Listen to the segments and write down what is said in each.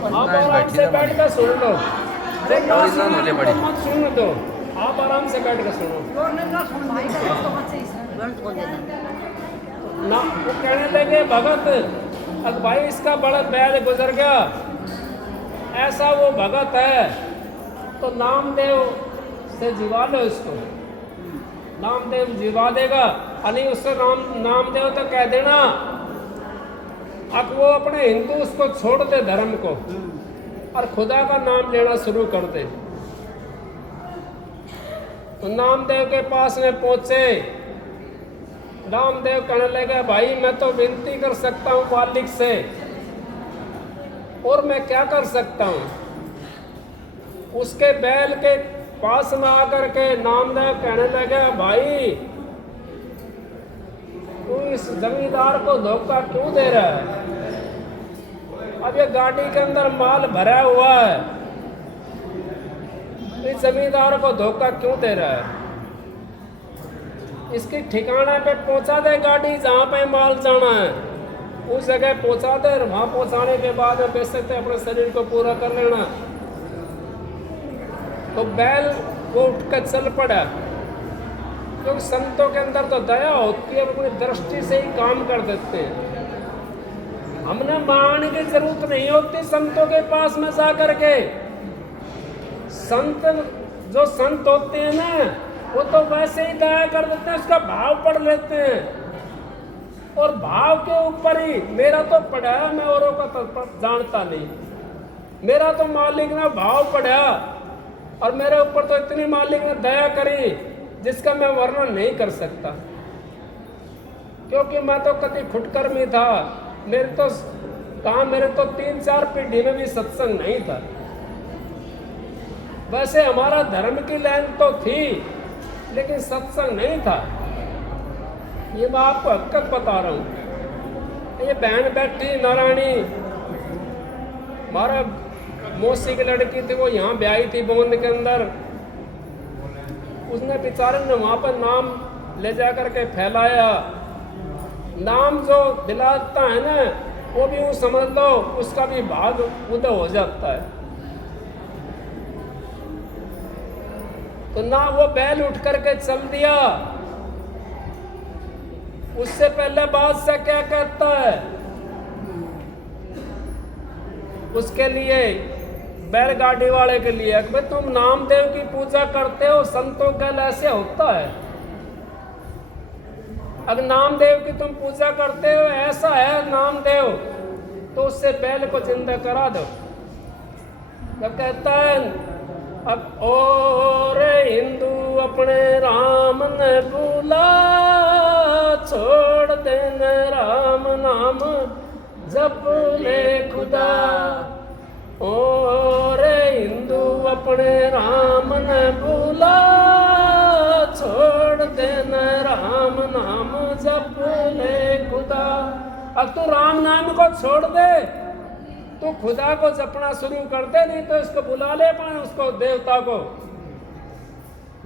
आप आराम से बैठ कर सुन लो, मत सुन दो, आप आराम से बैठ कर सुनो ना। वो कहने लगे भगत, अब भाई इसका बड़ा बैल गुजर गया, ऐसा वो भगत है तो नामदेव से जीवा लो इसको, नामदेव जीवा देगा। नहीं उससे नामदेव तो कह देना, अब वो अपने हिंदू उसको छोड़ दे धर्म को और खुदा का नाम लेना शुरू कर दे। तो नामदेव के पास में पहुंचे, नामदेव कहने लगे भाई मैं तो विनती कर सकता हूँ मालिक से, और मैं क्या कर सकता हूँ। उसके बैल के पास में आकर के नामदेव कहने लगे भाई तू इस जमींदार को धोखा क्यों दे रहा है, अब ये गाड़ी के अंदर माल भरा हुआ है, इस जमींदार को धोखा क्यों दे रहा है, इसकी ठिकाने पे पहुंचा दे गाड़ी जहाँ पे माल जाना है उस जगह पहुंचा दे, वहां पहुंचाने के बाद बेच सकते अपने शरीर को पूरा कर लेना। तो बैल वो उठकर चल पड़ा, क्योंकि संतों के अंदर तो दया होती है, अपनी दृष्टि से ही काम कर देते हैं। हमने मांगने की जरूरत नहीं होती संतों के पास में जा करके। संत जो संत होते हैं ना वो तो वैसे ही दया कर देते हैं, उसका भाव पढ़ लेते हैं, और भाव के ऊपर ही मेरा तो पढ़ा है, मैं औरों का तो जानता नहीं, मेरा तो मालिक ने भाव पढ़ा और मेरे ऊपर तो इतनी मालिक ने दया करी जिसका मैं वर्णन नहीं कर सकता, क्योंकि मैं तो कभी खुटकर्मी था, मेरे तो कहा मेरे तो 3-4 पीढ़ी में भी सत्संग नहीं था। वैसे हमारा धर्म की लाइन तो थी लेकिन सत्संग नहीं था, ये मैं आपको हकीकत बता रहा हूँ। ये बहन बैठी नारायणी, हमारा मौसी की लड़की थी, वो यहाँ ब्याही थी बोंद के अंदर, उसने बेचारे ने वहाँ पर नाम ले जा करके फैलाया। नाम जो दिलाता है ना वो भी वो समझ लो उसका भी भाग उदय हो जाता है। तो ना वो बैल उठ करके चल दिया, उससे पहले बादशाह क्या कहता है उसके लिए, बैलगाड़ी वाले के लिए, भाई तुम नामदेव की पूजा करते हो, संतों का ऐसे होता है, अगर नामदेव की तुम पूजा करते हो ऐसा है नामदेव, तो उससे बैल को जिंदा करा दो। जब कहता है अब और हिंदू अपने राम ने भूला, छोड़ देने राम नाम जप ले खुदा, और हिंदू अपने राम ने भूला, छोड़ देने राम नाम जप ले खुदा। अब तू राम नाम को छोड़ दे, तो खुदा को जपना शुरू कर दे, नहीं तो इसको बुला ले पाए उसको देवता को।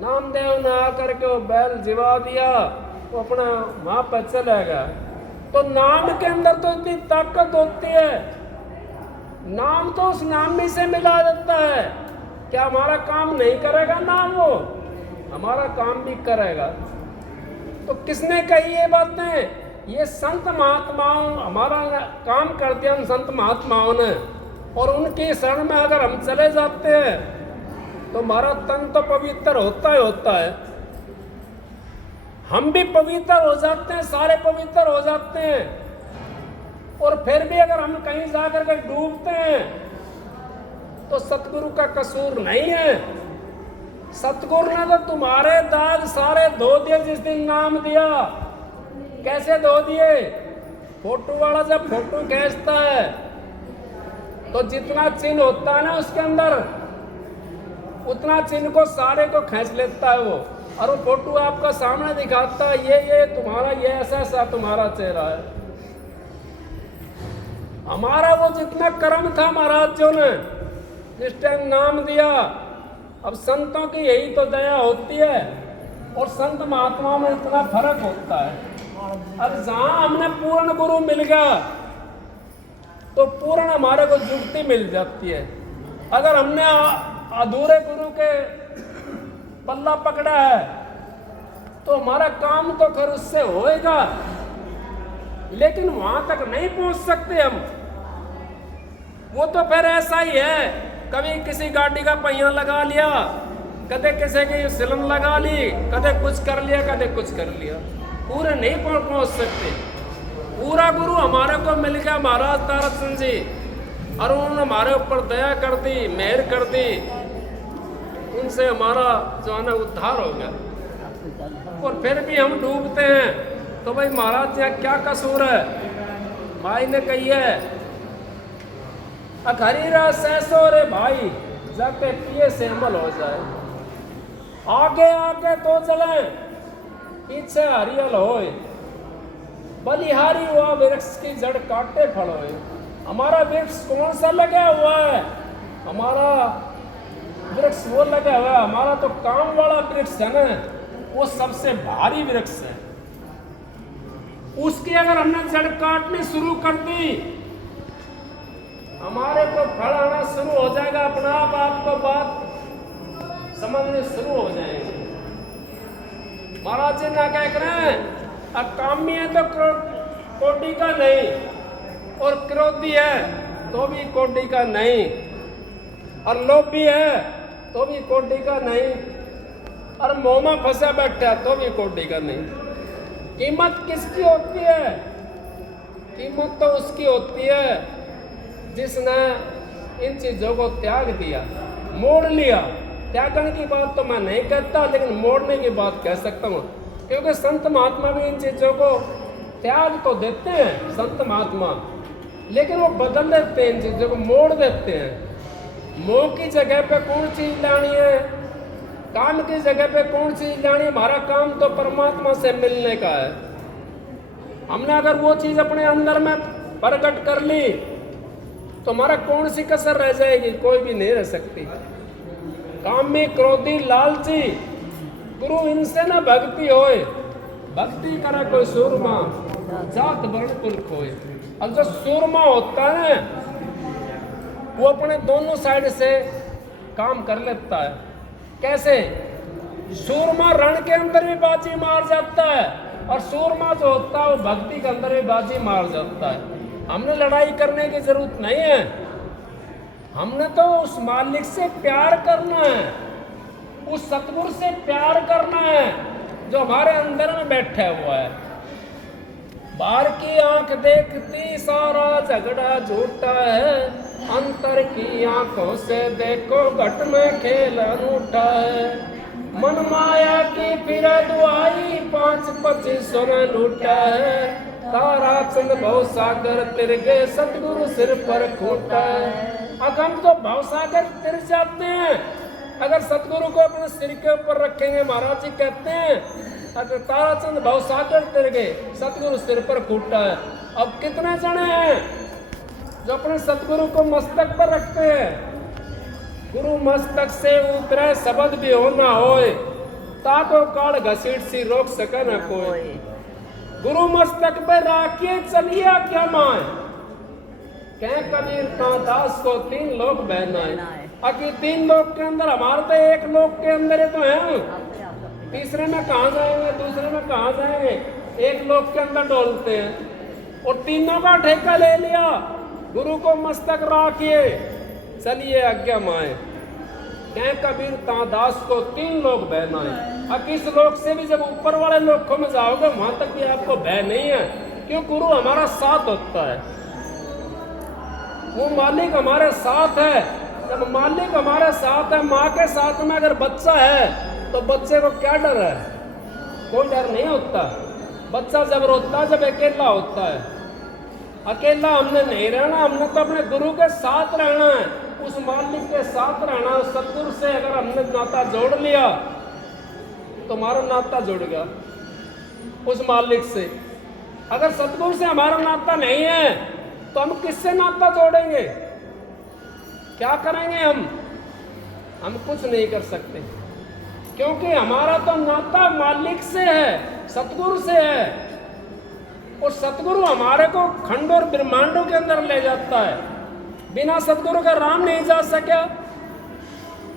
नामदेव ने आकर के वो बैल जिवा दिया, वो अपना वहां पर चला गया। तो नाम के अंदर तो इतनी ताकत होती है, नाम तो उस नाम में से मिला देता है। क्या हमारा काम नहीं करेगा नाम, वो हमारा काम भी करेगा। तो किसने कही ये बातें? ये संत महात्माओं हमारा काम करते हैं, हम संत महात्माओं ने, और उनकी शरण में अगर हम चले जाते हैं तो हमारा तन तो पवित्र होता ही होता है, हम भी पवित्र हो जाते हैं, सारे पवित्र हो जाते हैं। और फिर भी अगर हम कहीं जाकर के डूबते हैं तो सतगुरु का कसूर नहीं है। सतगुरु ने तो तुम्हारे दाग सारे धो दिए जिस दिन नाम दिया। कैसे धो दिए? फोटो वाला जब फोटो खींचता है तो जितना चिन्ह होता है ना उसके अंदर, उतना चिन्ह को सारे को खींच लेता है वो, और वो फोटो आपका सामने दिखाता है, ये तुम्हारा, ये ऐसा ऐसा तुम्हारा चेहरा है। हमारा वो जितना कर्म था महाराजों ने जिस टाइम नाम दिया, अब संतों की यही तो दया होती है, और संत महात्माओं में इतना फर्क होता है। अब जहां हमने पूर्ण गुरु मिल गया, तो पूर्ण हमारे को जुगती मिल जाती है। अगर हमने अधूरे गुरु के पल्ला पकड़ा है तो हमारा काम तो खैर उससे होएगा, लेकिन वहां तक नहीं पहुंच सकते हम। वो तो फिर ऐसा ही है, कभी किसी गाड़ी का पहिया लगा लिया, कदे किसी की सिलम लगा ली, कदे कुछ कर लिया, कदे कुछ कर लिया, पूरे नहीं पहुंच सकते। पूरा गुरु हमारे को मिल गया महाराज ताराचंद जी, और उन्होंने हमारे ऊपर दया कर दी, मेहर कर दी, उनसे हमारा जो है ना उद्धार हो गया। और फिर भी हम डूबते हैं तो भाई महाराज जी क्या कसूर है? भाई ने कही है अखरीरा सैसो रे भाई जाके पिए से अमल हो जाए, आगे आगे तो चले पीछे हरियल होए, बलिहारी हुआ वृक्ष की जड़ काटे फल होए। हमारा वृक्ष कौन सा लगा हुआ है? हमारा वृक्ष वो लगा हुआ है, हमारा तो काम वाला वृक्ष है ना, वो सबसे भारी वृक्ष है। उसकी अगर हमने जड़ काटनी शुरू कर दी, हमारे को फल आना शुरू हो जाएगा, अपना आप आपको बात समझने शुरू हो जाएगी। महाराज जी ना क्या कह रहे हैं, अकामी है तो कोटि का नहीं, और क्रोधी है तो भी कोटि का नहीं, और लोभी है तो भी कोटि का नहीं, और मोह में फंसा बैठा है तो भी कोटि का नहीं। कीमत किसकी होती है? कीमत तो उसकी होती है जिसने इन चीजों को त्याग दिया, मोड़ लिया। त्यागने की बात तो मैं नहीं कहता, लेकिन मोड़ने की बात कह सकता हूँ, क्योंकि संत महात्मा भी इन चीजों को त्याग तो देते हैं संत महात्मा, लेकिन वो बदल देते हैं, इन चीजों को मोड़ देते हैं। मोह की जगह पे कौन चीज लानी है, काम की जगह पे कौन चीज लानी है? हमारा काम तो परमात्मा से मिलने का है। हमने अगर वो चीज अपने अंदर में प्रकट कर ली तो हमारा कौन सी कसर रह जाएगी? कोई भी नहीं रह सकती। कामी क्रोधी लालची गुरु इनसे ना भक्ति होए, भक्ति करा कोई सूरमा जात वर्ण कुल खोए। अब जो सूरमा होता है वो अपने दोनों साइड से काम कर लेता है। कैसे? सूरमा रण के अंदर भी बाजी मार जाता है, और सूरमा जो होता है वो भक्ति के अंदर भी बाजी मार जाता है। हमने लड़ाई करने की जरूरत नहीं है, हमने तो उस मालिक से प्यार करना है, उस सतगुरु से प्यार करना है जो हमारे अंदर में बैठा हुआ है। बाहर की आंख देखती सारा झगड़ा झूठा है, अंतर की आंखों से देखो घट में खेल अनूठा है। मन माया की फिर दुआई 5-25 सोना लूटा है, तारा चंद भव सागर तिरगे सतगुरु सिर पर खूटा है। अब हम तो भव सागर तिर जाते हैं अगर सतगुरु को अपने सिर के ऊपर रखेंगे। महाराज जी कहते हैं अगर ताराचंद भव सागर तिर गए सतगुरु सिर पर खूटा है। अब कितने जने हैं जो अपने सतगुरु को मस्तक पर रखते हैं? गुरु मस्तक से उतरे शब्द भी हो ना होए, ताको काल घसीट सी रोक सके न कोई। गुरु मस्तक पे राखिए चलिए क्या माए, कह कबीर दास को 3 लोक बहनाए। अभी 3 लोक के अंदर हमारे तो 1 लोक के अंदर ही तो है, तीसरे में कहाँ जाएंगे, दूसरे में कहाँ जाएंगे? 1 लोक के अंदर डोलते हैं और तीनों का ठेका ले लिया। गुरु को मस्तक राखिए चलिए आज्ञा माए, कह कबीर दास को 3 लोक बहनाए। अब इस लोक से भी जब ऊपर वाले लोकों में जाओगे वहां तक भी आपको भय नहीं है, क्यों? गुरु हमारा साथ होता है, वो मालिक हमारे साथ है। जब मालिक हमारे साथ है, माँ के साथ में अगर बच्चा है तो बच्चे को क्या डर है? कोई डर नहीं होता। बच्चा जब रोता है जब अकेला होता है। अकेला हमने नहीं रहना, हमने तो अपने गुरु के साथ रहना है, उस मालिक के साथ रहना है। उस सतगुरु से अगर हमने नाता जोड़ लिया तो हमारा नाता जुड़ गया उस मालिक से। अगर सतगुरु से हमारा नाता नहीं है तो हम किससे नाता जोड़ेंगे? क्या करेंगे हम कुछ नहीं कर सकते, क्योंकि हमारा तो नाता मालिक से है, सतगुरु से है। और सतगुरु हमारे को खंड और ब्रह्मांडों के अंदर ले जाता है। बिना सतगुरु का राम नहीं जा सका।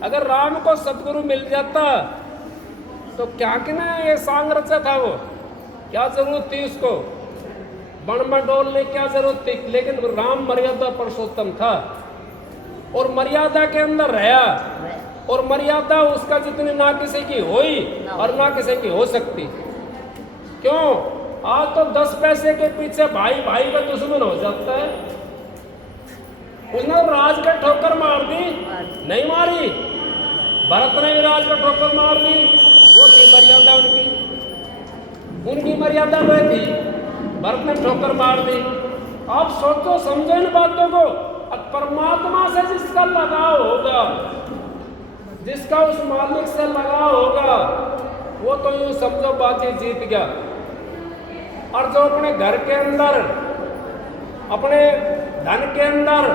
अगर राम को सतगुरु मिल जाता तो क्या कहना ये सांग रचा था, वो क्या जरूरत थी उसको बण में डोलने, क्या जरूरत थी। लेकिन राम मर्यादा पुरुषोत्तम था और मर्यादा के अंदर रहा, और मर्यादा उसका जितनी ना किसी की हुई और ना किसी की हो सकती। क्यों? आज तो 10 पैसे के पीछे भाई भाई का दुश्मन हो जाता है। उसने राज का ठोकर मार दी, नहीं मारी? भरत ने भी राज का ठोकर मार दी, वो थी मर्यादा उनकी मर्यादा वह थी। भरत ने ठोकर मार दी। आप सोचो, समझो इन बातों को। परमात्मा से जिसका लगाव होगा, जिसका उस मालिक से लगाव होगा, वो तो यूं समझो बाजी जीत गया। और जो अपने घर के अंदर, अपने धन के अंदर,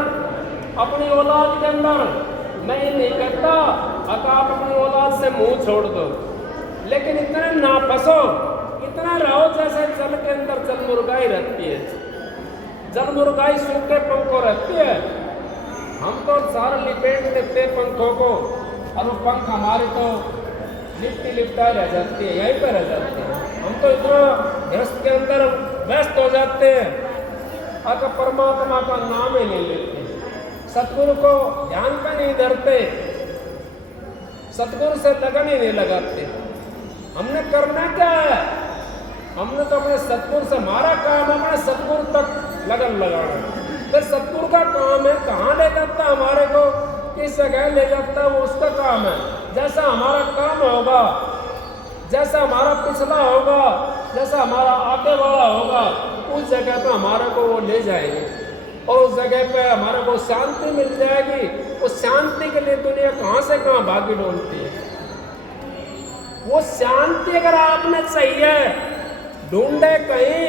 अपनी औलाद के अंदर, मैं ये नहीं कहता अगर आप अपनी औलाद से मुंह छोड़ दो, लेकिन इतने ना फंसो, इतना रहो जैसे जल के अंदर जल मुर्गाई रहती है। जल मुर्गाई सूखे पंखों रहती है। हम तो सारा लिपेट देते पंखों को, और वो पंख हमारे तो लिपटाई रह जाती है, यहीं पर रह जाती है। हम तो इतना गृहस्थ के अंदर व्यस्त हो जाते हैं, अगर परमात्मा का नाम ही नहीं लेते, सतगुरु को ध्यान पे नहीं धरते, सतगुरु से लगन ही नहीं लगाते। हमने करना क्या है? हमने तो अपने सतगुरु से, हमारा काम है अपने सतगुरु तक लगन लगाना। फिर सतगुरु का काम है कहाँ ले जाता हमारे को, किस जगह ले जाता है, वो उसका काम है। जैसा हमारा काम होगा, जैसा हमारा पिछला होगा, जैसा हमारा आगे वाला होगा, उस जगह पे हमारे को वो ले जाएंगे और उस जगह पे हमारे को शांति मिल जाएगी। उस शांति के लिए दुनिया कहाँ से कहाँ भागी डोलती है। वो शांति अगर आपने चाहिए, ढूंढे कहीं,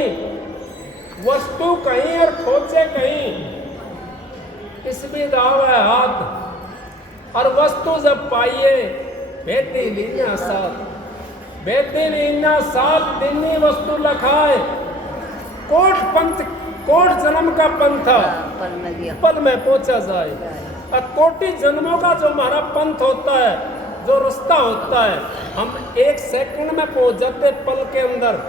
वस्तु कहीं और खोजे कहीं, इसमें दाव है हाथ। और वस्तु जब पाइए बेटी लीना साथ, बेटी लीना साथ दिनी वस्तु लखाए। कोट जन्म का पंथ पल में पहुंचा जाए। और कोटि जन्मों का जो हमारा पंथ होता है, जो रास्ता होता है, हम 1 सेकंड में पहुंच जाते पल के अंदर।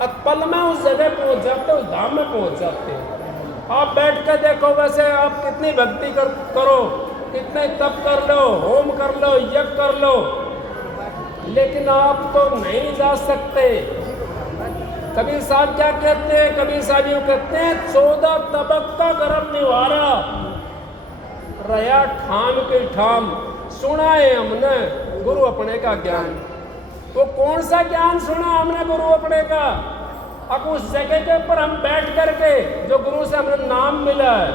अब पल में उस जगह पहुंच जाते, उस धाम में पहुंच जाते हैं। आप बैठ कर देखो, वैसे आप कितनी भक्ति करो, कितने तप कर लो, होम कर लो, यज्ञ कर लो, लेकिन आप तो नहीं जा सकते। कबीर साहब क्या कहते हैं? कबीर साहब यूं कहते हैं, 14 तबक का गर्भ निवारा, रया ठाम के ठाम। सुना है हमने गुरु अपने का ज्ञान। वो कौन सा ज्ञान सुना हमने गुरु अपने का? अब उस जगह के ऊपर हम बैठ करके, जो गुरु से हमें नाम मिला है,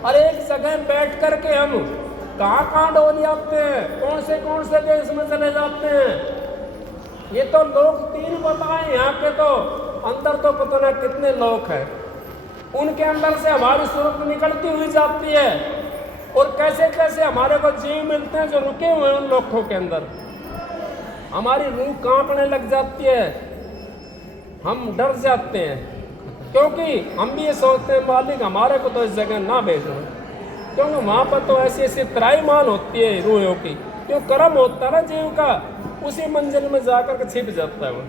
और एक जगह बैठ करके हम कहाँ डोल जाते हैं, कौन से देश में चले जाते हैं। ये तो लोग 3 बताएं, यहाँ के तो अंदर तो पता ना कितने लोग हैं। उनके अंदर से हमारी सूरत निकलती हुई जाती है, और कैसे कैसे हमारे को जीव मिलते हैं जो रुके हुए हैं उन लोगों के अंदर। हमारी रूह कांपने लग जाती है, हम डर जाते हैं, क्योंकि हम भी ये सोचते हैं मालिक हमारे को तो इस जगह ना भेजना, क्योंकि वहाँ पर तो ऐसी ऐसी त्राईमान होती है रूहों की। क्यों? कर्म होता है ना जीव का, उसी मंजिल में जाकर के छिप जाता है वो।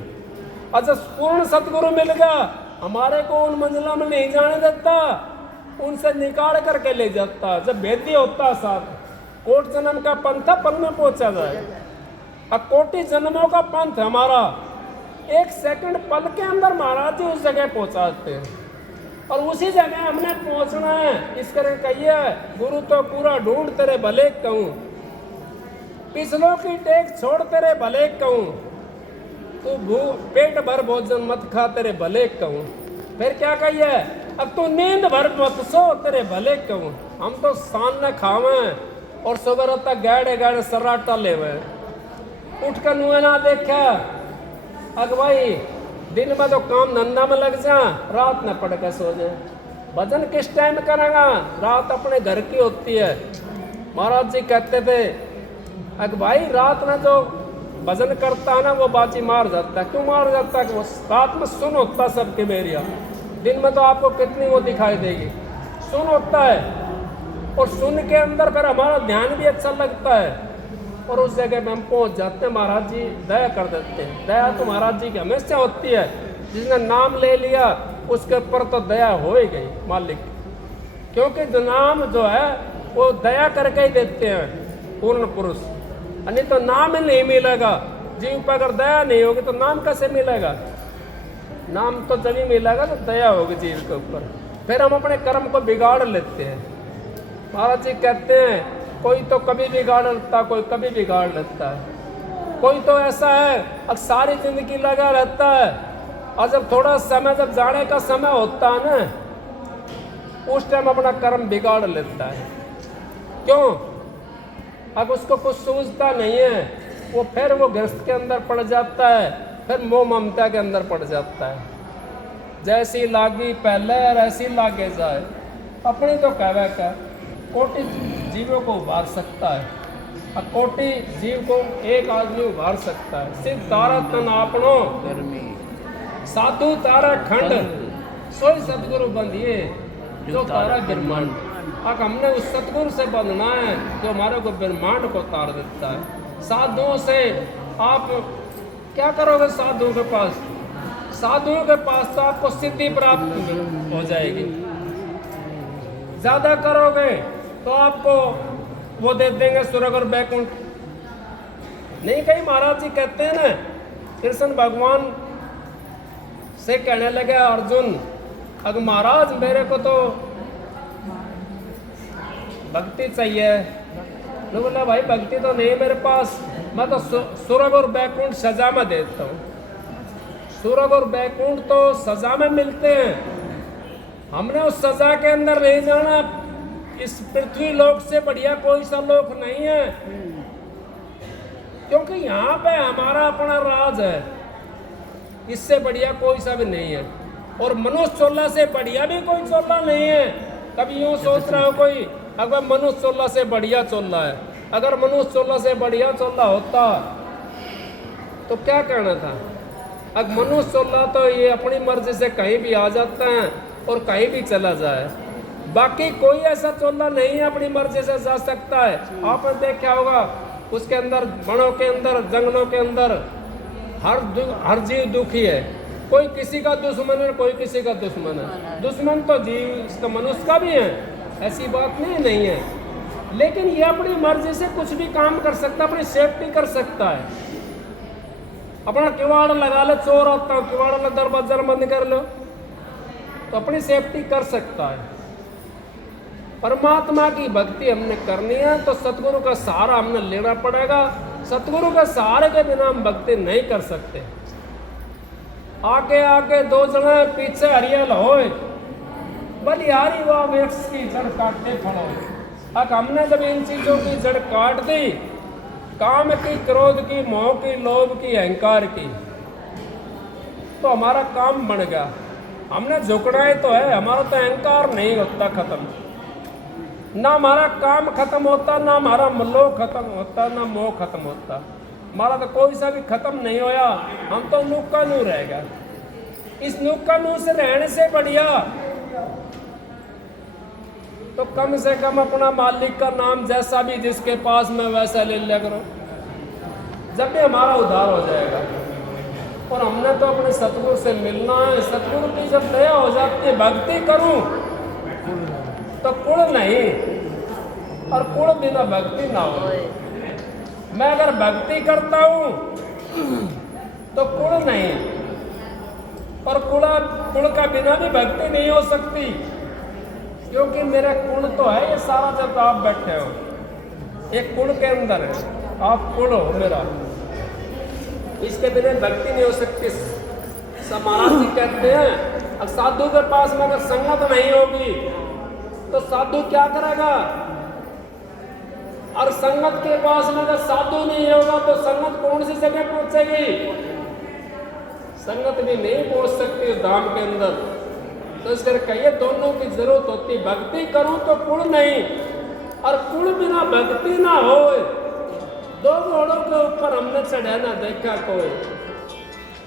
और जब पूर्ण सतगुरु मिल गया, हमारे को उन मंजिलों में नहीं जाने देता, उनसे निकाल करके ले जाता। जब भेदी होता साथ, कोट जन्म का पंथ पल में पहुंचा जाए। अब कोटि जन्मों का पंथ हमारा 1 सेकंड पल के अंदर महाराज जी उस जगह पहुंचाते हैं, और उसी जगह हमने पहुंचना है। इस तरह कहिए, गुरु तो पूरा ढूंढ तेरे भले कहूँ, पिछलों की टेक छोड़ तेरे भले कहूँ, तू पेट भर भोजन मत खा तेरे भले कहूँ। फिर क्या कहिए? अब तू नींद भर मत सो तेरे भले कहूँ। हम तो शान न खावें और सुबह तक गाड़े गाड़े सराटा लेवे, उठ कर नुए ना देखा। अग भाई दिन में तो काम धंधा में लग जा, रात में पढ़ कर सो जाए। भजन किस टाइम करेगा? रात अपने घर की होती है। महाराज जी कहते थे, अग भाई रात में जो भजन करता है ना वो बाजी मार जाता है। क्यों मार जाता है कि वो रात में सुन होता है सबके मेरिया, दिन में तो आपको कितनी वो दिखाई देगी, सुन होता है। और सुन के अंदर फिर हमारा ध्यान भी अच्छा लगता है और उस जगह पे हम पहुंच जाते हैं। महाराज जी दया कर देते हैं। दया तो महाराज जी की हमेशा होती है, जिसने नाम ले लिया उसके ऊपर तो दया हो ही गई मालिक, क्योंकि जो नाम जो है वो दया करके ही देते हैं पूर्ण पुरुष। नहीं तो नाम ही नहीं मिलेगा, जीव पर अगर दया नहीं होगी तो नाम कैसे मिलेगा? नाम तो जब ही मिलेगा तो दया होगी जीव के ऊपर। फिर हम अपने कर्म को बिगाड़ लेते हैं। महाराज जी कहते हैं कोई तो कभी बिगाड़ लेता, कोई कभी बिगाड़ लेता है। कोई तो ऐसा है अब सारी जिंदगी लगा रहता है और जब थोड़ा समय, जब जाने का समय होता है ना, उस टाइम अपना कर्म बिगाड़ लेता है। क्यों? अब उसको कुछ सूझता नहीं है, वो फिर वो गृहस्थ के अंदर पड़ जाता है, फिर मोह ममता के अंदर पड़ जाता है। जैसी लागी पहले और ऐसी लागे जाए, अपनी तो कहवे का कोटि जीवों को उभार सकता है, और कोटि जीव को एक आदमी उभार सकता है। सिर्फ तारा तन आपनो साधु तारा खंड, सोई सतगुरु बंधिए जो तारा ब्रह्मांड। अब हमने उस सतगुरु से बंधना है जो हमारे को ब्रह्मांड को तार देता है। साधुओं से आप क्या करोगे? साधुओं के पास, साधुओं के पास तो आपको सिद्धि प्राप्त हो जाएगी। ज्यादा करोगे तो आपको वो दे देंगे स्वर्ग और बैकुंठ। नहीं, कहीं महाराज जी कहते हैं ना, कृष्ण भगवान से कहने लगे अर्जुन, अगर महाराज मेरे को तो भक्ति चाहिए। तो बोला भाई भक्ति तो नहीं मेरे पास, मैं तो स्वर्ग और बैकुंठ सजा में देता हूँ। स्वर्ग और बैकुंठ तो सजा में मिलते हैं, हमने उस सजा के अंदर नहीं जाना। इस पृथ्वी लोक से बढ़िया कोई सा लोक नहीं है, क्योंकि यहाँ पे हमारा अपना राज है, इससे बढ़िया कोई सा भी नहीं है। और मनुष्य चोला से बढ़िया भी कोई चोला नहीं है। कभी यूँ सोच रहा हो कोई, अगर मनुष्य चोला से बढ़िया चोला है, अगर मनुष्य चोला से बढ़िया चोला होता तो क्या कहना था? अब मनुष्य चोला तो ये अपनी मर्जी से कहीं भी आ जाता है और कहीं भी चला जाए। बाकी कोई ऐसा चोला नहीं है अपनी मर्जी से जा सकता है। आपने देखा होगा उसके अंदर, वनों के अंदर, जंगलों के अंदर हर जीव दुखी है। कोई किसी का दुश्मन है, कोई किसी का दुश्मन है। दुश्मन तो जीव इसका मनुष्य का भी है, ऐसी बात नहीं है। लेकिन ये अपनी मर्जी से कुछ भी काम कर सकता है, अपनी सेफ्टी कर सकता है। अपना किवाड़ लगा लो, चोर होता है, किवाड़ में दरवाजा बंद कर लो तो अपनी सेफ्टी कर सकता है। परमात्मा की भक्ति हमने करनी है तो सतगुरु का सहारा हमने लेना पड़ेगा। सतगुरु के सहारे के बिना हम भक्ति नहीं कर सकते। आगे आगे दो जने पीछे हरियल होए, बलिहारी हुआ वृक्ष की जड़ काटते फलो। अब हमने जब इन चीजों की जड़ काट दी, काम की, क्रोध की, मोह की, लोभ की, अहंकार की, तो हमारा काम बन गया। हमने झुकना ही तो है, हमारा तो अहंकार नहीं होता खत्म, ना हमारा काम खत्म होता, ना हमारा लोभ खत्म होता, ना मोह खत्म होता। हमारा तो कोई सा भी खत्म नहीं होया, हम तो नुक्का नू रहेगा। इस नुक्का नू से रहने से बढ़िया तो कम से कम अपना मालिक का नाम जैसा भी जिसके पास में वैसा ले लिया करो, जब भी हमारा उद्धार हो जाएगा। और हमने तो अपने सतगुरु से मिलना है। सतगुरु की जब दया हो जाती है, भक्ति करूं तो कुल नहीं, और कुल बिना भक्ति ना हो। मैं अगर भक्ति करता हूं तो कुल नहीं, और कुल का बिना भी भक्ति नहीं हो सकती, क्योंकि मेरा कुल तो है ये सारा। जब आप बैठे हो एक कुल के अंदर है, आप कुल हो मेरा, इसके बिना भक्ति नहीं हो सकती। महाराज जी कहते हैं अब साधु के पास में अगर संगत नहीं होगी तो साधु क्या करेगा, और संगत के पास में अगर साधु नहीं होगा तो संगत कौन सी जगह पहुंचेगी? संगत भी नहीं पहुंच सकती उस धाम के अंदर। तो इस करके ये दोनों की जरूरत होती। भक्ति करूं तो कुल नहीं, और कुल बिना भक्ति ना हो, दो घोड़ों के ऊपर हमने चढ़ा ना देखा कोई,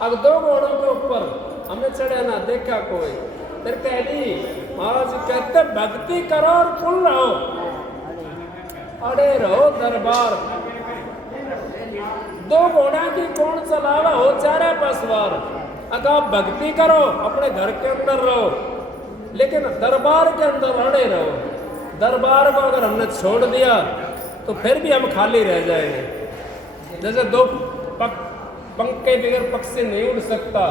अब दो घोड़ों के ऊपर हमने चढ़ा ना देखा कोई। फिर कह दी महाराज कहते भक्ति करो और कुल रहो, अड़े रहो दरबार। दो घोड़ा की कौन चलावा हो चारे पर सवार। अगर आप भक्ति करो अपने घर के अंदर रहो, लेकिन दरबार के अंदर अड़े रहो। दरबार को अगर हमने छोड़ दिया तो फिर भी हम खाली रह जाएंगे। जैसे दो पंख के बगैर पक्षी नहीं उड़ सकता,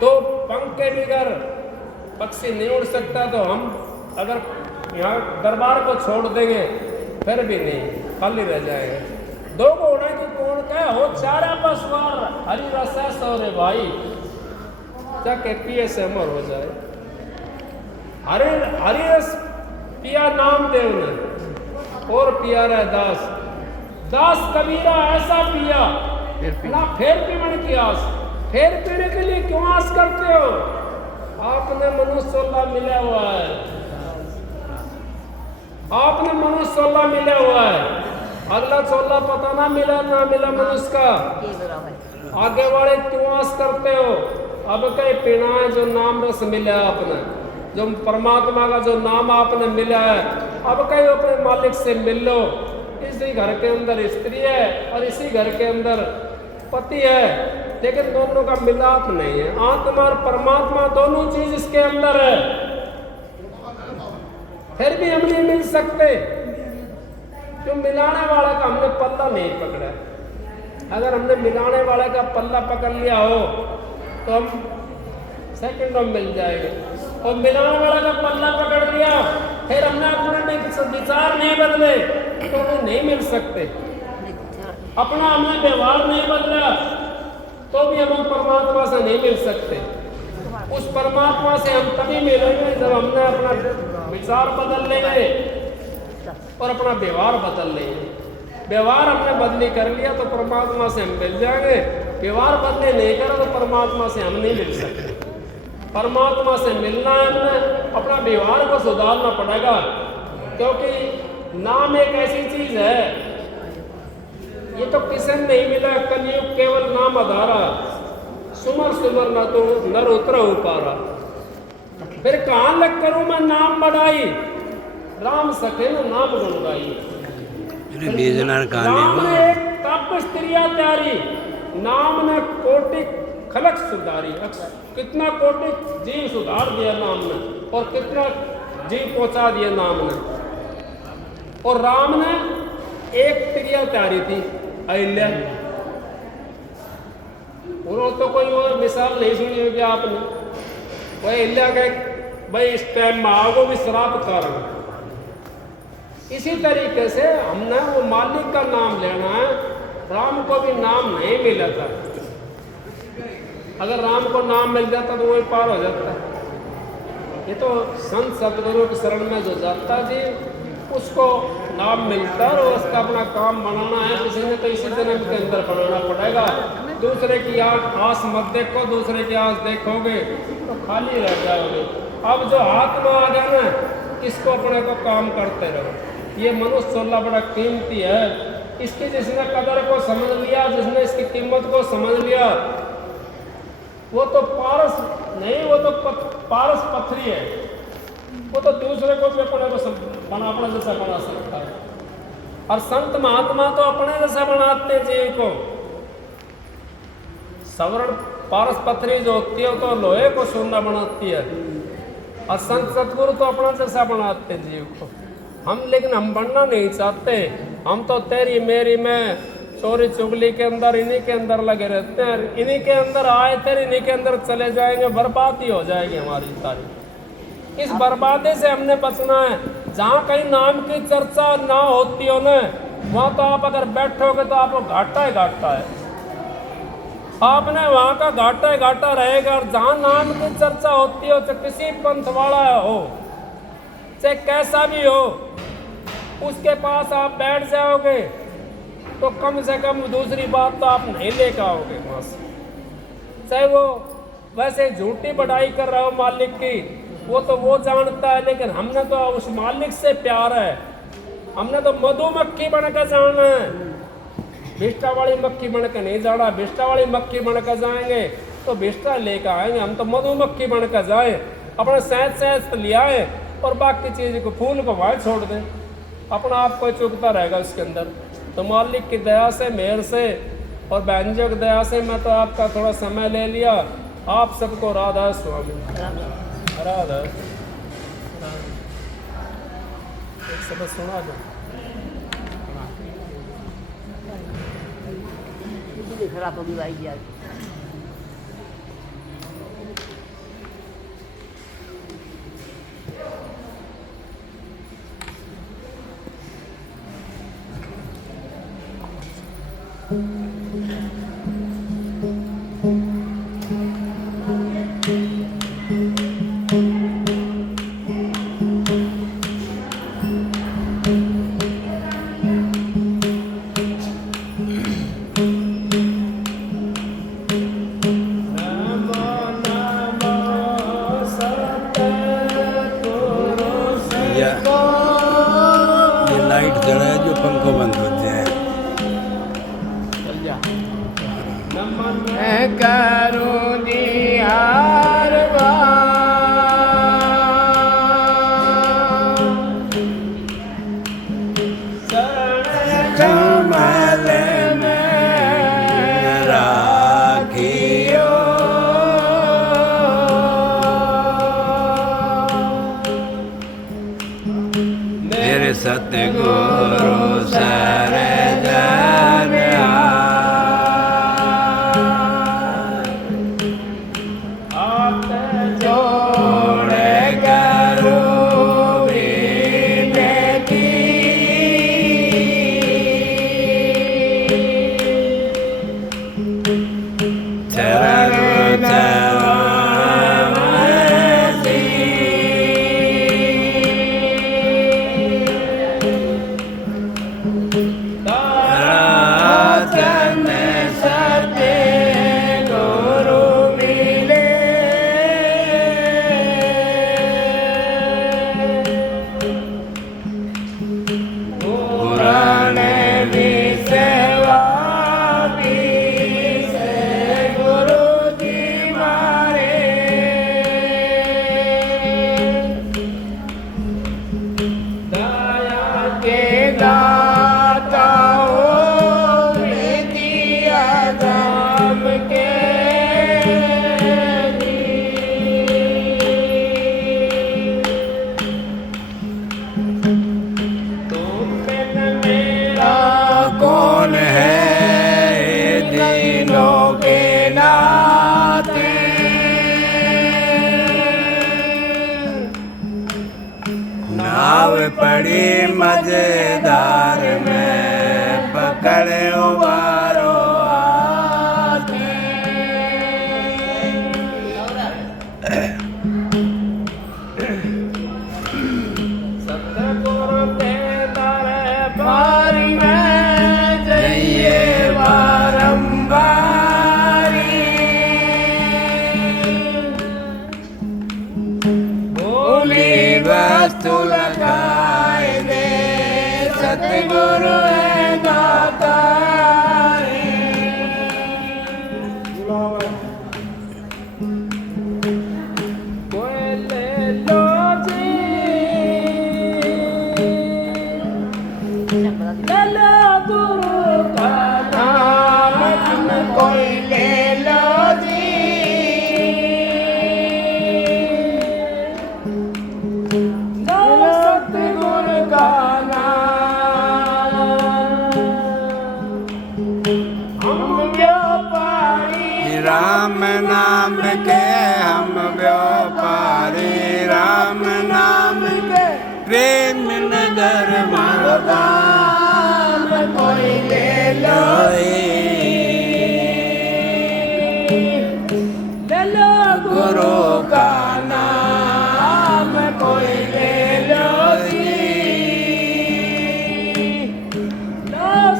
तो पंख के बगैर पक्षी नहीं उड़ सकता, तो हम अगर यहाँ दरबार को छोड़ देंगे फिर भी नहीं, खाली रह जाएंगे। दो घोड़े की कौन का हो चारा पर सवार, हरी रसा सौरे भाई जाके पिए से अमर हो जाए। हरि रस पिया नामदेव ने और पिया रहे दास। दास कबीरा ऐसा पिया ना फेर पीने की आस। फेर पीने के लिए क्यों आस करते हो? आपने मनुष्य 16 मिला हुआ है, आपने मनुष्य 16 मिला हुआ है। अगला 16 पता ना मिला मनुष्य का। आगे वाले क्यों आस करते हो? अब कहीं पीना है जो नाम रस मिला आपने, जो परमात्मा का जो नाम आपने मिला है, अब कहीं अपने मालिक से मिल लो। इसी घर के अंदर स्त्री है और इसी घर के अंदर पति है, लेकिन दोनों का मिलाप नहीं है। आत्मा और परमात्मा दोनों चीज इसके अंदर है, फिर भी हम नहीं मिल सकते। जो मिलाने वाला का हमने पल्ला नहीं पकड़ा। अगर हमने मिलाने वाले का पल्ला पकड़ लिया हो तो हम सेकंडों में मिल जाएंगे, और मिलाने वाला का पल्ला पकड़ लिया फिर हमने अपने विचार नहीं बदले तो हमें नहीं मिल सकते। अपना हमने व्यवहार नहीं बदला तो भी हम परमात्मा से नहीं मिल सकते। उस परमात्मा से हम तभी मिलेंगे जब हमने अपना विचार बदल लेंगे और अपना व्यवहार बदल लेंगे। व्यवहार हमने बदली कर लिया तो परमात्मा से हम मिल जाएंगे, व्यवहार बदले नहीं करो तो परमात्मा से हम नहीं मिल सकते। परमात्मा से मिलना है, हमने अपना व्यवहार को सुधारना पड़ेगा, क्योंकि नाम एक ऐसी चीज है, ये तो किसी ने नहीं मिला। कलयुग केवल नाम आधारा, सुमर सुमर न तो नर उतर हो पारा। फिर कहाँ लग करूं मैं नाम बढ़ाई, राम सखे न नाम गुण गाई। राम ने एक तप स्त्रिया त्यारी, नाम ने कोटि खलक सुधारी। कितना कोटि जीव सुधार दिया नाम ने, और कितना जीव पहुंचा दिया नाम ने। और राम ने एक त्रिया त्यारी थी, अहिल्या। और तो कोई और मिसाल नहीं सुनी होगी आपने। वही अहिल्या का भाई इस टाइम में आओगे भी श्राप कर। इसी तरीके से हमने वो मालिक का नाम लेना है। राम को भी नाम नहीं मिला था, अगर राम को नाम मिल जाता तो वही पार हो जाता। ये तो संत सतगुरु की शरण में जो जाता जी उसको नाम मिलता है, और उसका अपना काम बनाना है। किसी ने तो इसी जन्म के अंदर बनाना पड़ेगा। दूसरे की आस मत देखो, दूसरे की आस देखोगे तो खाली रह जाओगे। अब जो हाथ में आ गया ना, इसको अपने को काम करते रहो। ये मनुष्य 16 बड़ा कीमती है। इसकी जिसने कदर को समझ लिया, जिसने इसकी कीमत को समझ लिया, वो तो पारस नहीं, वो तो पारस पथरी है। वो तो दूसरे को भी अपने जैसा बना सकता है। और संत महात्मा तो अपने जैसा बनाते हैं जीव को। सवर्ण पारस पथरी जो होती है वो तो लोहे को सोना बनाती है, और संत सतगुरु तो अपना जैसा बनाते हैं जीव को। लेकिन हम बनना नहीं चाहते। हम तो तेरी मेरी में चोरी चुगली के अंदर, इन्हीं के अंदर लगे रहते हैं। इन्हीं के अंदर आए थे, इन्हीं के अंदर चले जाएंगे, बर्बादी हो जाएगी हमारी सारी। इस बर्बादी से हमने बचना है। जहाँ कहीं नाम की चर्चा ना होती हो ना, वहाँ तो आप अगर बैठोगे तो आपको घाटा ही घाटा है। आपने वहाँ का घाटा ही घाटा रहेगा। और जहाँ नाम की चर्चा होती हो, चाहे किसी पंथ वाला हो, चाहे कैसा भी हो, उसके पास आप बैठ जाओगे तो कम से कम दूसरी बात तो आप नहीं लेकर आओगे वहाँ से। चाहे वो वैसे झूठी बढ़ाई कर रहा हो मालिक की, वो तो वो जानता है, लेकिन हमने तो उस मालिक से प्यार है। हमने तो मधुमक्खी बनकर जाना है, बिष्टा वाली मक्खी बनकर नहीं जाना। बिष्टा वाली मक्खी बनकर जाएंगे तो बिष्टा लेकर आएंगे, हम तो मधुमक्खी बनकर जाए, अपना शहद ले आए और बाकी चीज़ को फूल को वहाँ छोड़ दें, अपना आप कोई चुकता रहेगा उसके अंदर। तो मालिक की दया से, मेहर से और बहनजों की दया से मैं तो आपका थोड़ा समय ले लिया। आप सबको राधा स्वामी, राधा। एक शब्द सुना दो। खराब होगी भाई जी आज। ये लाइट जला है जो पंखो बंद होते हैं। करूं दिहार कमल में राखियो मेरे सतगुरु सर बड़ी मजेदार में पकड़े उबारो सतगुरु के दरबार में जाइए बारंबारी भोली वस्तु लगा सतगुरु है दाता कोई ले लो जी, ले लो गुरु का नाम, कोई ले लो जी, लो सतगुरु का राम नाम के हम व्यापारी, राम नाम के प्रेम नगर मरदाम, कोई ले लो गुरु का नाम, कोई ले लो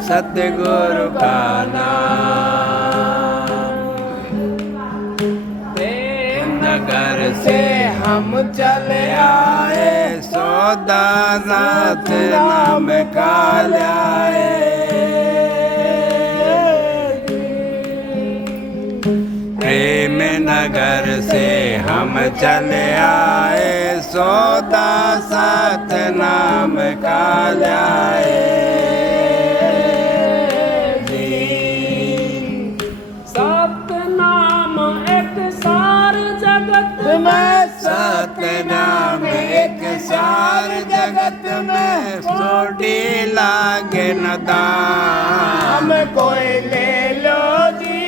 सतगुरु का नाम। नगर से हम चले आए सौदा साथ नाम का लाए प्रेम नगर से हम चले आए सौदा साथ नाम का लाए सतनाम एक सार जगत में सतनाम एक सार जगत में सोडी लागे न दाम कोई ले लो जी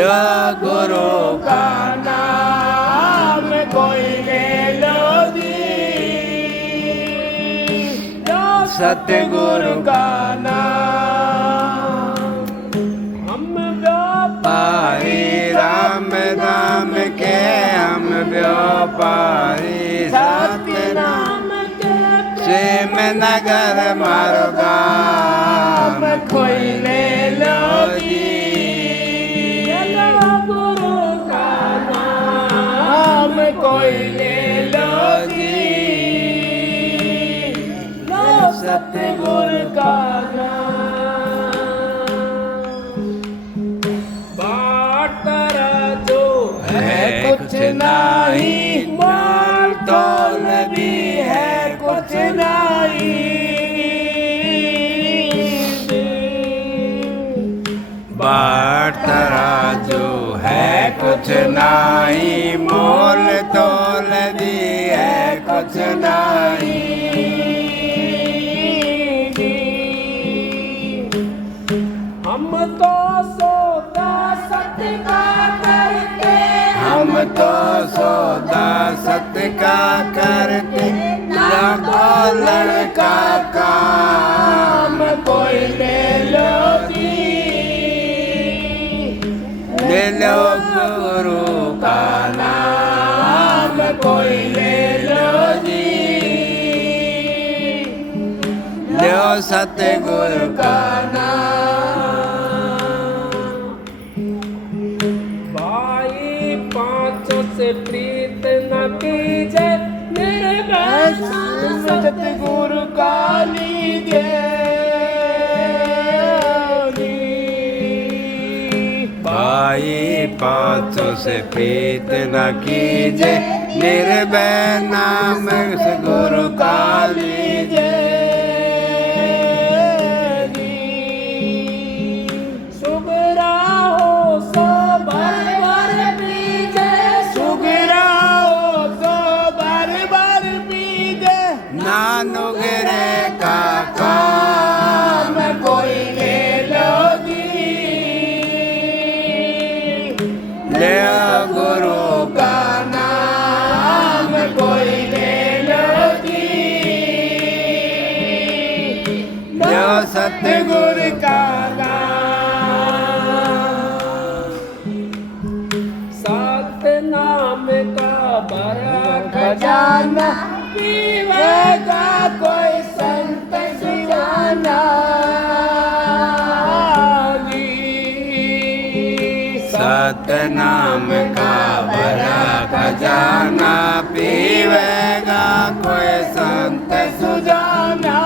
लो गुरु का नाम कोई ले लो जी लो सतगुरु का नाम हम व्यापारी राम राम के हम व्यापारी सतनाम प्रेम नगर मारो गाम कोई ले लो जी गुरु का नाम कोई ले लो जी लो सतगुरु का बाटर जो है कुछ नहीं माल तौल भी है कुछ नहीं बाटरा जो है कुछ नहीं मोल तौल भी है कुछ नहीं हम तो सौदा सत्य का करते हम तो सौदा सत्य का करते लाखों लड़का काम कोई ले लो जी ले लो गुरु का नाम कोई ले लो जी लो सतगुरु का भाई पांचों से प्रीत न कीजे मेरे सतगुरु का लीजिए भाई पाँचों से प्रीत न कीजे निर्भय नाम से गुरु का लीजिए सुगरा हो सो भर भर पीजे सुगरा हो तो बार बार पीजे नानो गिरे का काम कोई ले लो जी ले गुरु का नाम कोई ले लो जी लो सतगुरु का सतनाम का बड़ा खजाना पीवेगा कोई संत सुजाना सतनाम का बड़ा खजाना पीवेगा कोई संत सुजाना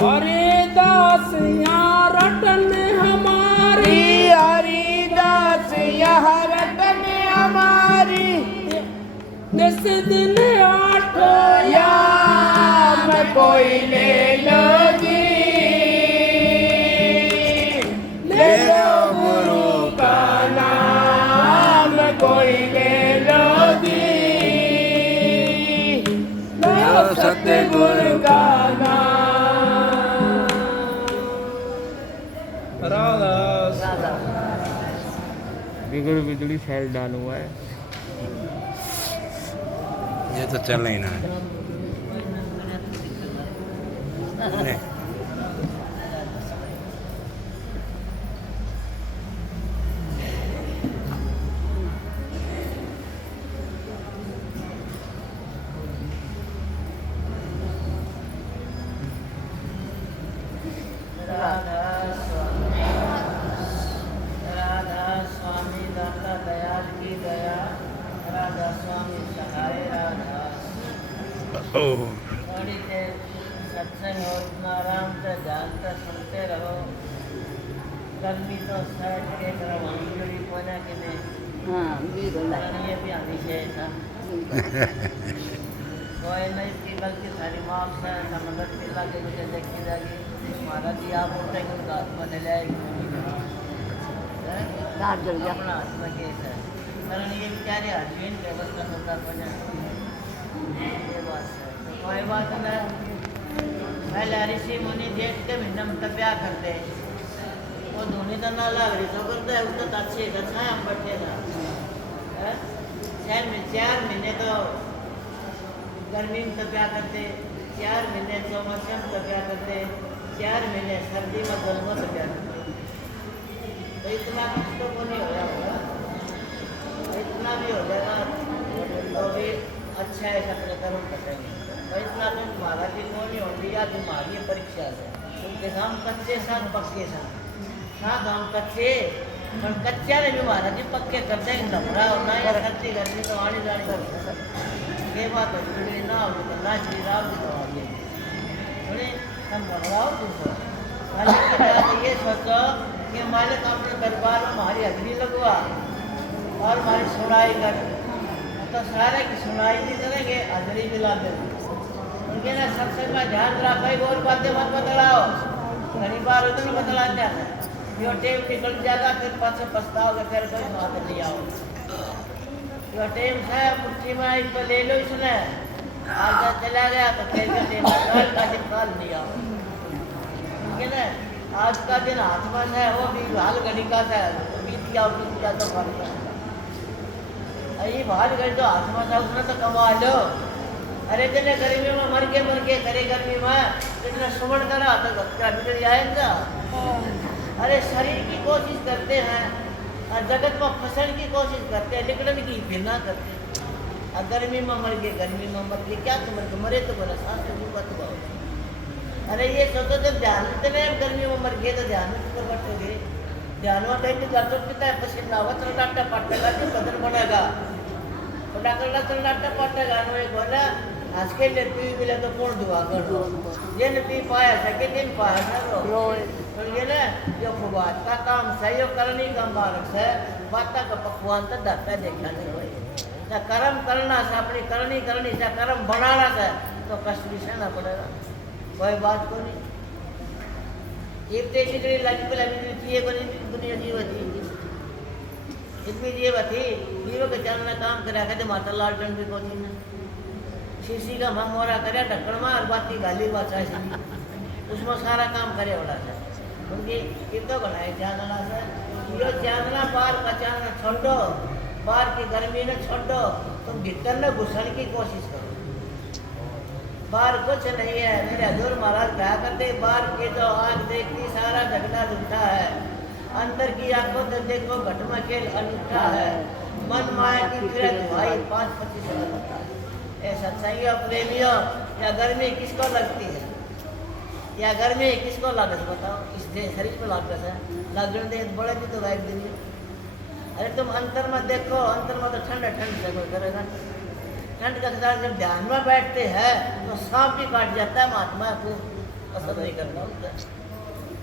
हरिदास यहाँ रटन हमारी हरिदास यहाँ रटन हमारी निस दिन आठो याम कोई ले लो जी ले लो गुरु का नाम कोई ले लो जी लो सतगुरु का नाम राधा बिगड़ बिजली फैल डाल हुआ है ये तो चल नहीं ना नहीं। ओह थोड़ी देर सत्संग हो, इतना आराम से ध्यान से सुनते रहो। गर्मी तो साइड के तरफ अंजलि कोना के नहीं, ये भी हमेशा ऐसा कोई नहीं की गलती सारी माफ से समझ के लागे मुझे देखी जाएगी। महाराज जी आप उठेंगे तो आत्मा ले जाएगी अपना आत्मा केस है, कारण ये बेचारे अश्विन व्यवस्था होता बना, ये बात है। तो कोई बात नहीं, पहले ऋषि मुनि देख के भिन्नम तप्या करते, वो धोनी तो ना लग रही तो करते है, उसको तो अच्छे अच्छा हम बैठे था। 4 महीने तो गर्मी में तप्या करते, 4 महीने चौमासे में तप्या करते, 4 महीने सर्दी में गल में तप्या करते। तो इतना कुछ तो को नहीं हो जाएगा, इतना भी हो जाएगा तो भी अच्छा है अपने कर्म करेंगे। तो इतना तो महाराज जी को नहीं होती या तुम्हारी परीक्षा से तुमके साम कच्चे साथ पक्के साथ हम कच्चे पर कच्चा ने भी महाराज जी पक्के करते हैं। नफरा होना है खर्ची करनी तो आने जाने ये बात है थोड़ी ना हो तो ना श्री राम की तो आगे थोड़ी हम भगवाओ तुमको ये सोचो कि मालिक अपने दरबार में हमारी हाजिरी लगवा और हमारी सुनाई कर, तो सारे की सुनाई भी करेंगे हाजिरी भी ला देंगे। उनके ना सत्संग में ध्यान रखा और बातें मत बदलाओ, घनी बार उधर बदलाते हैं यो टेम निकल जाएगा फिर पास पछताओगे फिर कोई बात नहीं आओ। यो टेम है मुट्ठी में एक तो ले लो इसने आज चला गया तो फिर के टेम कल का दिन कल नहीं आओ। ठीक है ना, आज का दिन हाथ में है वो भी हाल घड़ी का है बीत गया तो फर्क है। अरे भाल घड़ी तो हाथ में था उसने तो कमा लो। अरे जने गर्मी में मर के करे गर्मी में इतना सुमन करा तो क्या बिगड़ जाएगा। अरे शरीर की कोशिश करते हैं और जगत में फंसने की कोशिश करते हैं लेकिन की फिर ना करते। और गर्मी में मर गए क्या तुम मरे तो बोला सांस तो। अरे ये सोचो जब ध्यान इतने गर्मी में मर गए तो ध्यान में ऊपर बैठोगे, ध्यान में कहीं कर तो पिता है पसीना हुआ चलनाटा पटेगा जो बदन बनेगा चलनाटा पटेगा। एक बोला आज के लिए पी मिले तो कौन दुआ करो ये न पी पाया सके दिन पाया ना तो ये ना यो बात का काम सही करनी का मार्ग से बात का पकवान तो डरता देखा नहीं भाई ना कर्म करना से अपनी करनी से कर्म बनाना से तो कष्ट भी सहना पड़ेगा। कोई बात को नहीं एक देखी गई लगी पहले चाहिए को दुनिया जीव थी इतनी जीव थी जीव के चलना काम करा कहते माता लाल टन भी को ना शीशी का मोरा करे ढक्कन में और बाती गाली बाचा उसमें सारा काम करे वाला था उनकी कितना बनाए चांदना से यो चांदना बाहर का चांदना छोड़ो बाहर की गर्मी ने छोड़ो तुम भीतर में घुसने की कोशिश करो। बाहर कुछ नहीं है मेरे हजूर महाराज कहा करते बाहर के जो आग देखती सारा झगड़ा झूठा है, अंदर की आंखों से देखो घटमा खेल अनूठा है, मन माया की फिर भाई 5-25 ऐ सत्संगियों प्रेमियों या गर्मी किसको लगती है या गर्मी किसको लागत बताओ। इस शरीर में लागत है लगन दे बड़े भी तो गायब दिन। अरे तुम अंतर में देखो अंतर में तो ठंड से कोई करेगा ठंड का साथ जब ध्यान में बैठते हैं तो सांप भी काट जाता है महात्मा को असर नहीं करता उनका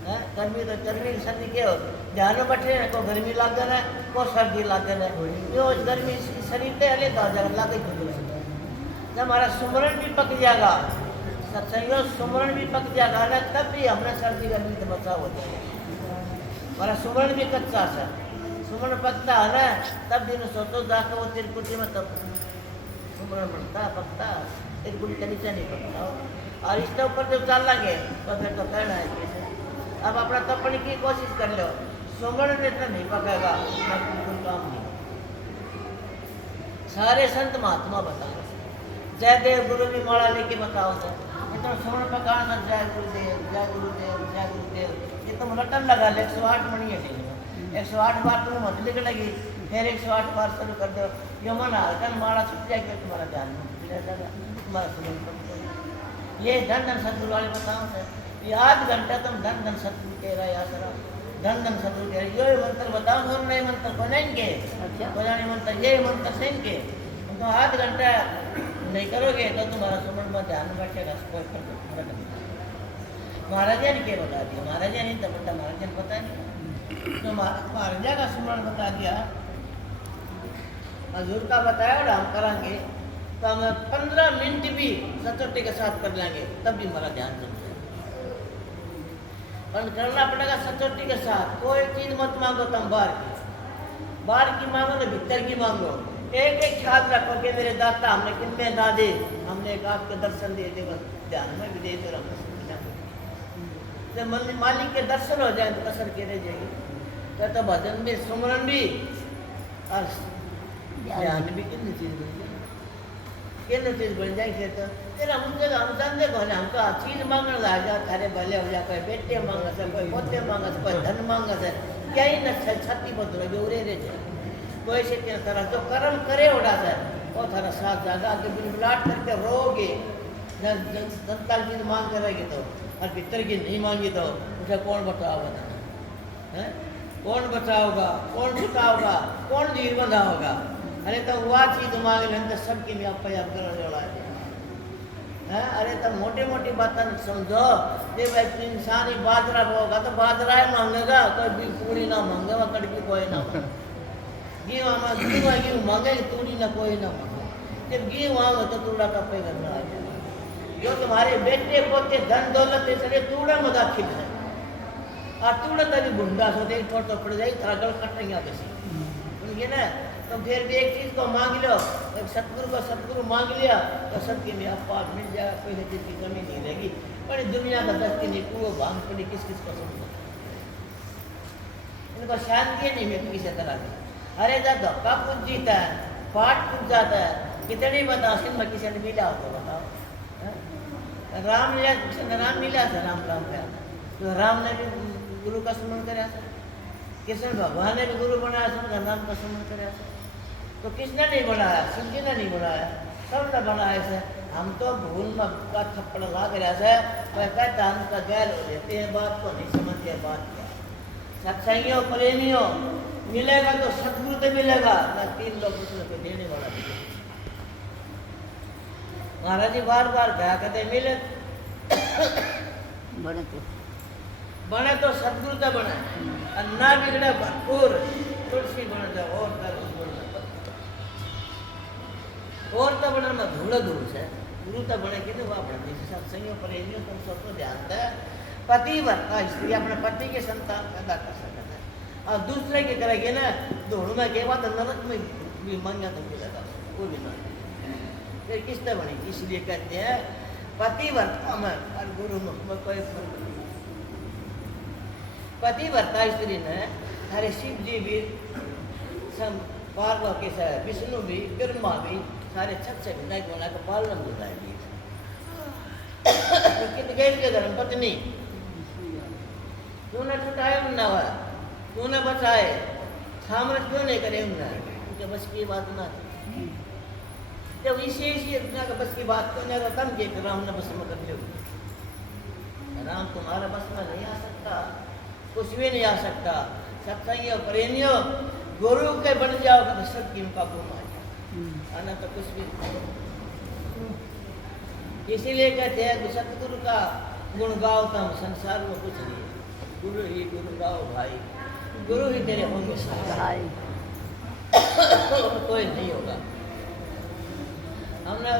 है। गर्मी तो गर्मी सर्दी क्या हो ध्यान में बैठे हैं को गर्मी लाग है को सर्दी लाग है जो गर्मी शरीर पे हले तो लागे जब हमारा सुमरण भी पक जाएगा सत्संगियों सुमरण भी पक जाएगा ना तब भी हमने सर्दी गर्मी से बचाव हो जाएगा। हमारा सुमरण भी कच्चा है सुमरण पकता है ना तब दिन सोचो जाकर वो तिरकुटी में तब सुमरण बनता पकता तिरकुटी के नीचे नहीं पकता और इसके ऊपर जब चल लगे तो फिर तो कहना है कैसे। अब अपना तपने की कोशिश कर लो सुमरण में इतना नहीं पकेगा कोई काम नहीं। सारे संत महात्मा बताओ जयदेव गुरु की माला लेके बताओ सर इतना सुमरण पकाना जय गुरुदेव जय गुरुदेव जय गुरुदेव ये तुम रटन लगा ले 108 मणि है 108 बार तुम मत लिख लगी फिर 108 बार शुरू कर दो यो मन हल्का माला छुट जाएगी तुम्हारा ध्यान में तुम्हारा सुमरण ये धन धन सतगुरु वाले बताओ सर ये आध घंटा तुम धन धन सतगुरु कह रहा याद रहा धन धन सतगुरु कह रहे ये मंत्र बताओ और नए मंत्र बनेंगे पुराने मंत्र ये मंत्र सेंगे तो आध घंटा नहीं करोगे तो तुम्हारा सुमन में ध्यान बैठेगा, कोई फर्क नहीं। महाराजा ने क्या बता दिया? महाराजा नहीं तो बता, महाराजा ने पता नहीं तो महाराजा का सुमन बता दिया, हजूर का बताया और हम करेंगे तो हम 15 मिनट भी सचोटी के साथ कर लेंगे, तब भी हमारा ध्यान जम जाए। पर करना पड़ेगा सचोटी के साथ। कोई चीज मत मांगो तुम बाहर की मांगो ना भीतर की मांगो। एक एक ख्याल रखो कि मेरे दाता हमने कितने ना दे, हमने एक आपके दर्शन दे दे, बस ध्यान में भी दे दे। जब मालिक के दर्शन हो जाए तो कसर के रह जाएगी। तो भजन भी, सुमरन भी और ध्यान भी कितनी चीज बन जाए, कितनी चीज बन जाएगी। तो फिर हम जानते कौन है, हमको चीज मांगने लग जा, थारे भले हो जा, कोई बेटे मांगा से, कोई पोते मांगा से, कोई धन मांगा से, क्या ही न छाती बद रहे उरे रह जाए। कोई से क्या तरह जो कर्म करे उड़ा से वो थारा साथ जागा के बिलबिलाट करके रोगे। जनता की मांग करेगी तो और भीतर की नहीं मांगी तो उसे कौन बचाओगा? है कौन बचाओगा? कौन छुटाओगा? कौन जीव बंधा होगा? अरे तो वह चीज मांग लें तो सबकी में आप करने वाला है। अरे तो मोटी मोटी बातें समझो। ये भाई इंसान ही बाजरा होगा तो बाजरा ही मांगेगा, कोई पूरी ना मांगेगा, कड़की कोई ना मांगे। घी मांगे तूड़ी ना कोई ना मांगे। जब घी मांगो तो तूड़ा का पे करना है। जो तुम्हारे बेटे पोते धन दौलत इसलिए तूड़ा में दाखिल है और तूड़ा तभी बुंडा सोते छोड़ पड़ जाए, थोड़ा गल कट नहीं आते समझिए ना। तो फिर भी एक चीज को मांग लो, एक सतगुरु को सतगुरु मांग लिया तो सबके में पास मिल जाएगा, कोई चीज की कमी नहीं रहेगी। पर दुनिया का दस्ती नहीं पूरा भांग पड़ी किस किस को समझो, इनको शांति नहीं मिलती किसी तरह की। अरे जब धक्का पूछ जीता है, पाठ पूछ जाता है, कितनी बताओ सिंह किसी ने मिला हो तो बताओ। राम लीला राम लीला था, राम राम का तो राम ने भी गुरु का स्मरण कराया था, कृष्ण भगवान ने भी गुरु बनाया था, उनका नाम का स्मरण कराया था। तो किसने नहीं बनाया? शिव जी ने नहीं बनाया, सबने बनाया से। हम तो भूल में का थप्पड़ लाग रहा है, वह कहता हम का गैर हो जाते हैं, बात को नहीं समझते। बात क्या सत्संगियों प्रेमियों मिलेगा तो सतगुरु से मिलेगा ना, 3 लोग दूसरे को देने वाला नहीं। महाराज जी बार बार कहा कहते मिले बने तो सतगुरु का बने और ना बिगड़े भरपूर तुलसी बने जाए और तो बने में धूल धूल से गुरु तो बने कि वह बढ़ने से सत्संगियों प्रेमियों तुम सबको ध्यान दे। पति वर्ता स्त्री अपने पति के संतान पैदा कर सकते हैं और दूसरे के करेंगे ना धूल में के बाद नरक में भी मंगा तो मिलेगा वो भी ना, फिर किस तरह बनेगी? इसलिए कहते हैं पति वर्ता में और गुरु में कोई फर्क नहीं। पति वर्ता स्त्री ने हरे शिव जी भी, पार्वती से विष्णु भी, ब्रह्मा भी सारे छत से विनायक बना के पालन बुलाए दिए। के धर्म पत्नी तूने छुटाए ना हुआ, तूने बचाए, सामने क्यों नहीं करे उनका बस की बात ना थी। जब इसी का बस की बात क्यों नहीं रहता कि राम ने बस में कर लियो। राम तुम्हारा बस में नहीं आ सकता, कुछ भी नहीं आ सकता। सत्संगियों प्रेमियों गुरु के बन जाओगे तो सबकी उनका गुण आ जाए, आना तो कुछ भी। इसीलिए कहते हैं कि सतगुरु का गुण गाओ तो हम संसार में कुछ नहीं है। गुरु ही गुरु गाओ भाई, गुरु ही तेरे होंगे सहाय, कोई नहीं होगा। हमने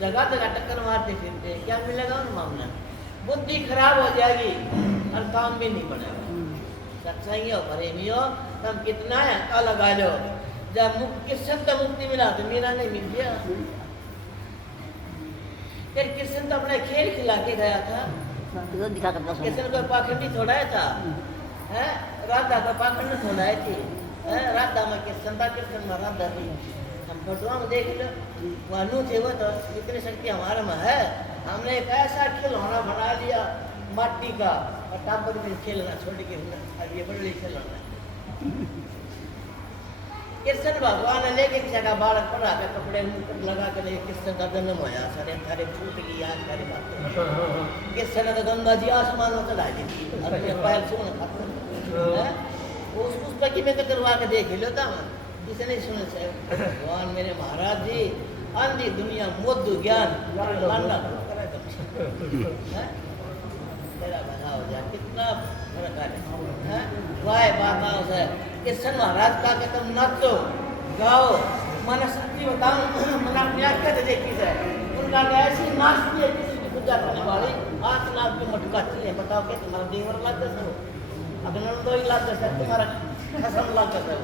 जगह जगह टक्कर मारते फिरते क्या मिलेगा उन मामला में? बुद्धि खराब हो जाएगी और काम भी नहीं बनेगा। सत्संगियों प्रेमियों तुम कितना है लगा लो, जब कृष्ण तो मुक्ति मिला तो मेरा नहीं मिल गया। फिर कृष्ण तो अपना खेल खिला के गया था, कृष्ण को पाखंडी थोड़ा था, राधा को पाखंड थोड़ा थी। राधा में कृष्ण था, कृष्ण में राधा थी। हम फोटो में देख लो वह अनु थे, वो तो इतनी शक्ति हमारे में है। हमने एक ऐसा खिलौना बना लिया माटी का और टापर में खेलना छोड़ के अब ये बड़े खिलौना। कृष्ण भगवान ने लेके जगह बालक पड़ा के कपड़े लगा कर कृष्ण का जन्म होया। सारे थारे फूट गई आज सारी बातें। कृष्ण ने तो गंगा जी आसमान में चढ़ा दी थी, अपने पैर सुन उस पुस्तक में तो करवा के देख लो था, किसी नहीं सुने से भगवान मेरे महाराज जी आंधी दुनिया मोदू ज्ञान लाना करे तो हैं? तेरा भला हो जाए कितना फर्क है वाह बाबा से कृष्ण महाराज का के तुम नाचो गाओ मैंने सच्ची बताऊं मैंने अपनी आंखें से देखी है उनका ऐसी नाचती है किसी की पूजा करने वाली आंख नाक की मटकाती है बताओ कि तुम्हारा देवर लग गया अगर दो ही लग गया तुम्हारा कसम लग गया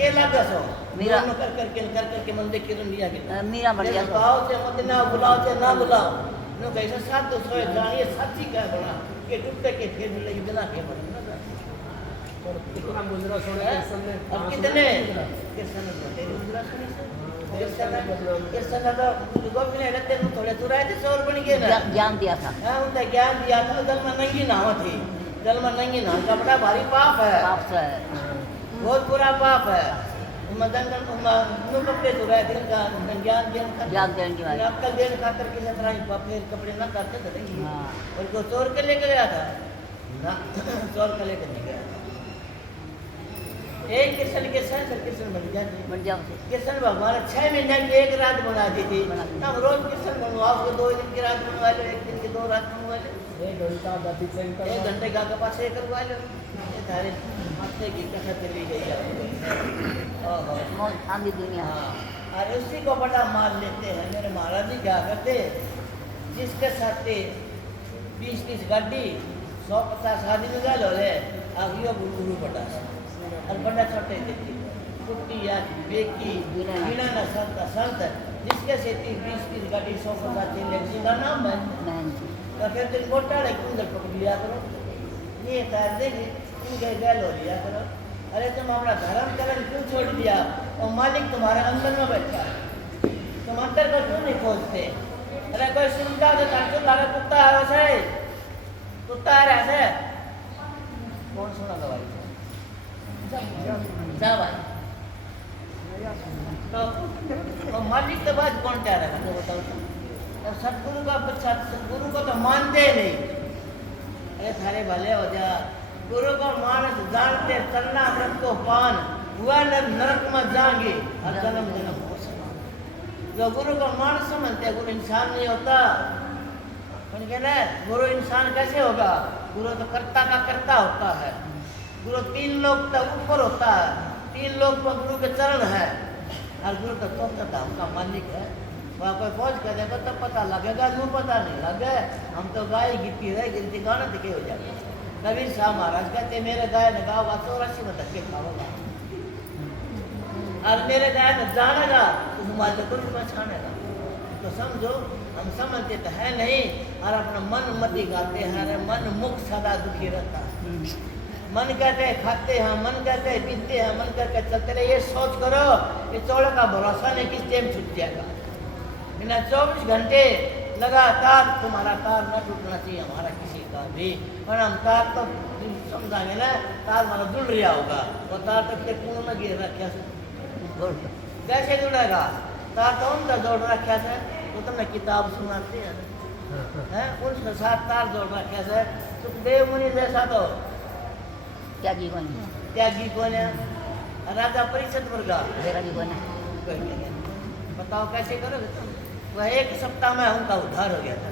ये लग गया मीरा कर करके मन देख के लिया गया मीरा मर गया बुलाओ से मत ना बुलाओ से ना बुलाओ नो कैसे साथ तो सोए जानिए सच्ची क्या बना कि टूटे के फिर भी लगी बिना के बना और कितना मुजरा सुने कृष्ण ने और कितने कृष्ण ने तेरी मुजरा सुनी कृष्ण ने तो गोपी ने रहते नु थोड़े तुराए थे सौर बन गए ना ज्ञान दिया था हां उनका ज्ञान दिया था जल में नंगी नाव थी जल में नंगी नाव का बड़ा भारी पाप है पाप से बहुत बुरा पाप है मदन नु कपड़े तुराए थे का ज्ञान देने का ज्ञान देने की बात अक्कल देने खातर किसी तरह फिर कपड़े ना करते थे हाँ और को चोर के लेकर गया था ना चोर के लेकर नहीं गया एक कृष्ण के साथ कृष्ण बन जाते बन जाओ कृष्ण भगवान 6 महीने की एक रात बना दी थी हम रोज कृष्ण बनवाओ को 2 दिन की रात बनवा लो 1 दिन की 2 रात बनवा लो 1 घंटा गति सेंटर 1 घंटे का पास ये करवा लो ये थारे मस्ते की कथा चली गई है ओहो आंधी दुनिया हाँ अरे उसी को बड़ा मान लेते हैं मेरे महाराज जी क्या करते जिसके साथ 20-30 गाड़ी 150 आदमी गए लो रे आगियो गुरु बड़ा और बड़ा छोटे देती कुट्टी या बेकी बिना न संत जिसके से 20-30 गाड़ी 150 चले जिसका नाम है बहन तो फिर तुम गोटा ले कुंदर पकड़ लिया करो ये तार देगी इनके गैल हो लिया करो अरे तुम अपना धर्म करण क्यों छोड़ दिया और मालिक तुम्हारे अंदर में बैठा है तुम अंदर को क्यों नहीं खोजते अरे कोई सुनता तो ताकि लारा कुत्ता है वैसे कुत्ता है ऐसे कौन सुना भाई जा भाई तो मालिक के बाद कौन क्या रहेगा तो बताओ तो सतगुरु का सतगुरु को तो मानते नहीं अरे थारे भले हो जा गुरु को मानस जानते चलना व्रत को पान हुआ नरक में जाएंगे और जन्म जन्म हो सका जो गुरु को मानस समझते गुरु इंसान नहीं होता ना गुरु इंसान कैसे होगा गुरु तो कर्ता का कर्ता होता है गुरु 3 लोग तक ऊपर होता है 3 लोग पर गुरु के चरण है और गुरु तो तोता उनका मालिक है वहाँ कोई पहुँच कर देखो तो पता लगेगा यूँ पता नहीं लगे हम तो गाय गिरती रहे गिरती गाना दिखे हो जाते कबीर साहब महाराज कहते मेरे गाय ने गाँव 84 में धक्के खाओगा और मेरे गाय ने जानेगा तो तुम्हारे गुरु को छानेगा तो समझो हम समझते तो है नहीं और अपना मन मती गाते हैं अरे मन मुख सदा दुखी रहता है मन कहते हैं खाते हैं मन कहते हैं पीते हैं मन कहते चलते रहे ये सोच करो कि चौड़े का भरोसा नहीं किस टाइम छूट जाएगा बिना 24 घंटे लगातार तुम्हारा तार न टूटना चाहिए हमारा किसी का भी पर हम तार तो समझाएंगे ना तार हमारा जुड़ रहा होगा वो तार तो फिर कुएं में गिर रखा से कैसे जुड़ेगा तार तो उनका जोड़ रखा से वो तुमने किताब सुनाते हैं उनके साथ तार जोड़ रखा से सुखदेव मुनि जैसा तो त्यागी कौन त्यागी कौन है राजा परिषद वर्गा बेरागी कौन है बताओ कैसे करोगे तुम वह 1 सप्ताह में उनका उद्धार हो गया था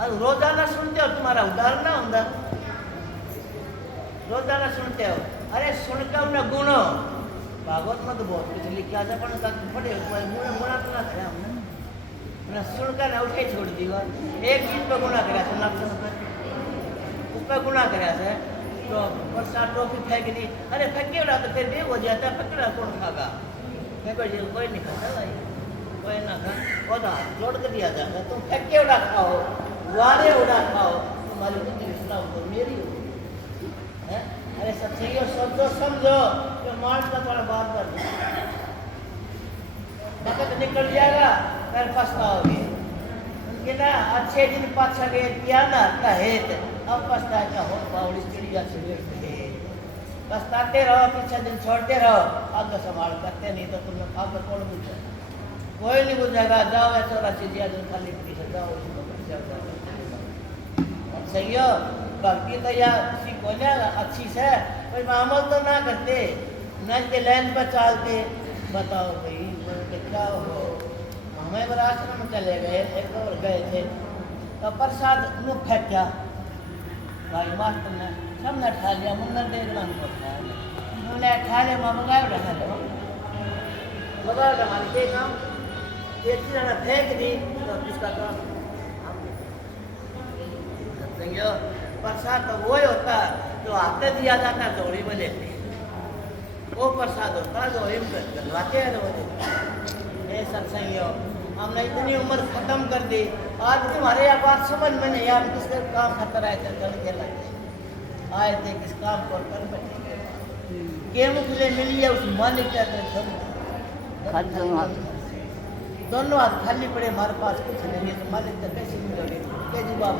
और रोजाना सुनते हो तुम्हारा उद्धार ना होता रोजाना सुनते हो अरे सुनकर उन्हें गुणो भागवत में तो बहुत कुछ लिखा था पर पढ़े गुणा तो ना करे हमने उन्हें सुनकर ना उठे छोड़ दिया एक चीज पे गुणा कराया था नक्शा उस पर गुणा कराया था तो वर्षा टोपी फेंक दी अरे फेंके उड़ा तो फिर भी हो जाता पकड़ा कौन खागा फेंको जी कोई नहीं खाता भाई कोई ना खा वो तो जोड़ कर दिया जाएगा तुम फेंके उड़ा खाओ वारे उड़ा खाओ तुम्हारी जिंदगी इस्लाम तो मेरी होगी है अरे सच्चाई सोचो समझो कि मार्च का थोड़ा बात कर वक्त निकल जाएगा फिर पछताओगे उनके ना अच्छे दिन पाछा गए किया ना कहेत अब पछताएगा हो बावड़ी चिड़िया से पछताते रहो पीछे दिन छोड़ते रहो आगे संभाल करते नहीं तो तुम्हें आगे कौन बुझेगा कोई नहीं बुझेगा जाओ ऐसा राशि दिया दिन खाली पीछे जाओ सही हो भक्ति तो या सीखो ना अच्छी से पर अमल तो ना करते न के लाइन पर चलते बताओ भाई क्या हो हमें एक बार आश्रम में चले गए, एक और गए थे, तो प्रसाद में फेंका भाई मास्टर ने, सबने ठा लिया, मुन्ना देखना हमको ठा लिया, उन्होंने ठा लिया, मैं मंगाए ढंगा लो, मंगाए ढंगा के काम, एक चीज़ ने फेंक दी, तो किसका काम? समझो, प्रसाद तो वही होता है जो हाथे दिया जाता है झोली में लेते हैं, वो प्रसाद होता है झोली में गलवाते हैं लोग। ये सत्संग हो, हमने इतनी उम्र खत्म कर दी, आज तुम्हारे यहाँ बात समझ में नहीं आया, किसके काम खतर आए थे, चल के लगे आए थे, किस काम को कर बैठे के मुखले मिली है, उस मालिक का दोनों हाथ खाली पड़े, हमारे पास कुछ नहीं है, तो मालिक का कैसे मिलोगे? क्या जवाब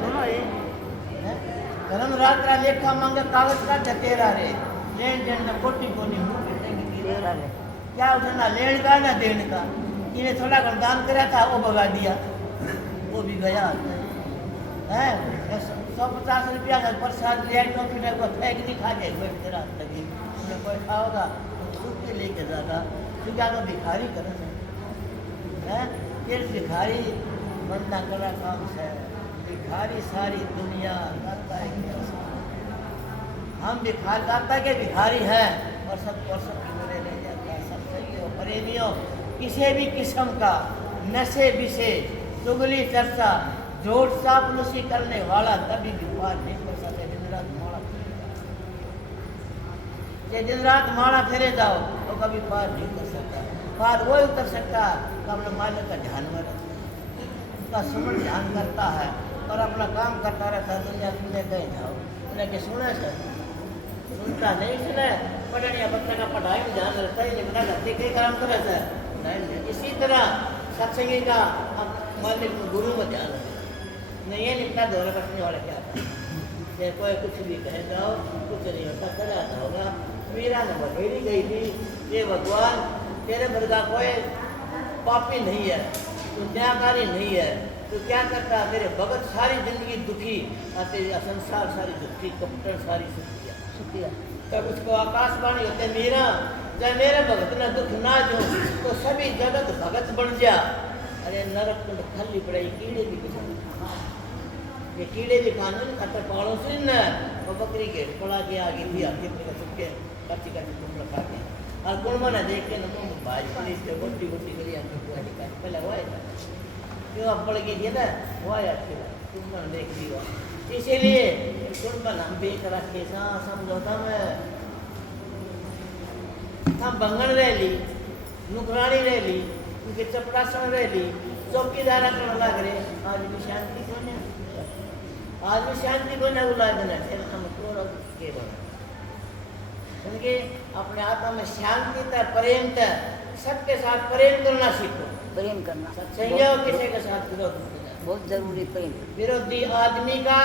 धर्म रात्रा लेखा मांगे कागज का तेरा रे, लेन देन में कोटी कोनी क्या उठना, लेन का ना देने का, इन्हें थोड़ा घर दान करा था, वो भगा दिया, वो भी गया है। 150 रुपया का प्रसाद लिया, टोपी को फेंक नहीं खा जाए, कोई तेरा लगी उन्हें कोई खाओगा सूख के लेके जाता, तो क्या तो भिखारी करना है, फिर भिखारी बंदा करा काम से, भिखारी सारी दुनिया करता है क्या? हम भिखारी करता के भिखारी हैं, और सब मेरे ले जाता है, सब सही हो प्रेमियों, किसी भी किस्म का नशे विशेष चुगली चर्चा झूठ चापलूसी करने वाला कभी भी पार नहीं कर सकते। दिन रात माला ये दिन रात माला फेरे जाओ तो कभी पार नहीं कर सकता। पार वो उतर सकता तो अपने मालिक का ध्यान में रखता है, उसका सुमन ध्यान करता है और अपना काम करता रहता है। दुनिया दुनिया कहीं जाओ उन्हें के सुने से सुनता नहीं, सुने पढ़ने बच्चे का पढ़ाई में ध्यान रहता है, लेकिन घर के काम करे से नहीं। इसी तरह सत्संगी का मालिक गुरु में ध्यान रहे नहीं है, निपटा दौरे बचने वाले क्या ये कोई कुछ भी कह जाओ कुछ नहीं होता, कर आता होगा। मीरा ने बखेड़ी गई थी, ये भगवान तेरे बरगा कोई पापी नहीं है, तू न्यायकारी नहीं है, तो क्या करता तेरे भगत सारी जिंदगी दुखी और तेरी संसार सारी दुखी कपटन सारी सुखिया। तब उसको आकाशवाणी होते मीरा जब मेरे भगत ने दुख ना जो तो सभी जगत भगत बन जा। अरे नरक में खाली पड़े कीड़े भी कुछ ये कीड़े भी खाने खतर पाड़ों से न वो बकरी के पड़ा के आगे भी आगे चुपके कच्ची कच्ची कुमड़ खा के और कुड़मा ने देख के न तुम भाई पुलिस से गोटी गोटी करी आके पूरा निकाल पहले हुआ है क्यों अब पड़ गई ना हुआ है आपके कुड़मा ने देख लिया। इसीलिए कुड़मा हम बेच रखे समझौता में हम बंगन रह ली नुकरानी रह ली उनके चपरासन रह ली चौकीदारा करने लग रहे। आज भी शांति को नहीं, आज भी शांति को नहीं बुला देना फिर हम के उनके अपने आत्मा में शांति था प्रेम था, सबके साथ प्रेम करना सीखो। प्रेम करना सच्चाई हो किसी के साथ विरोध बहुत जरूरी। प्रेम विरोधी आदमी का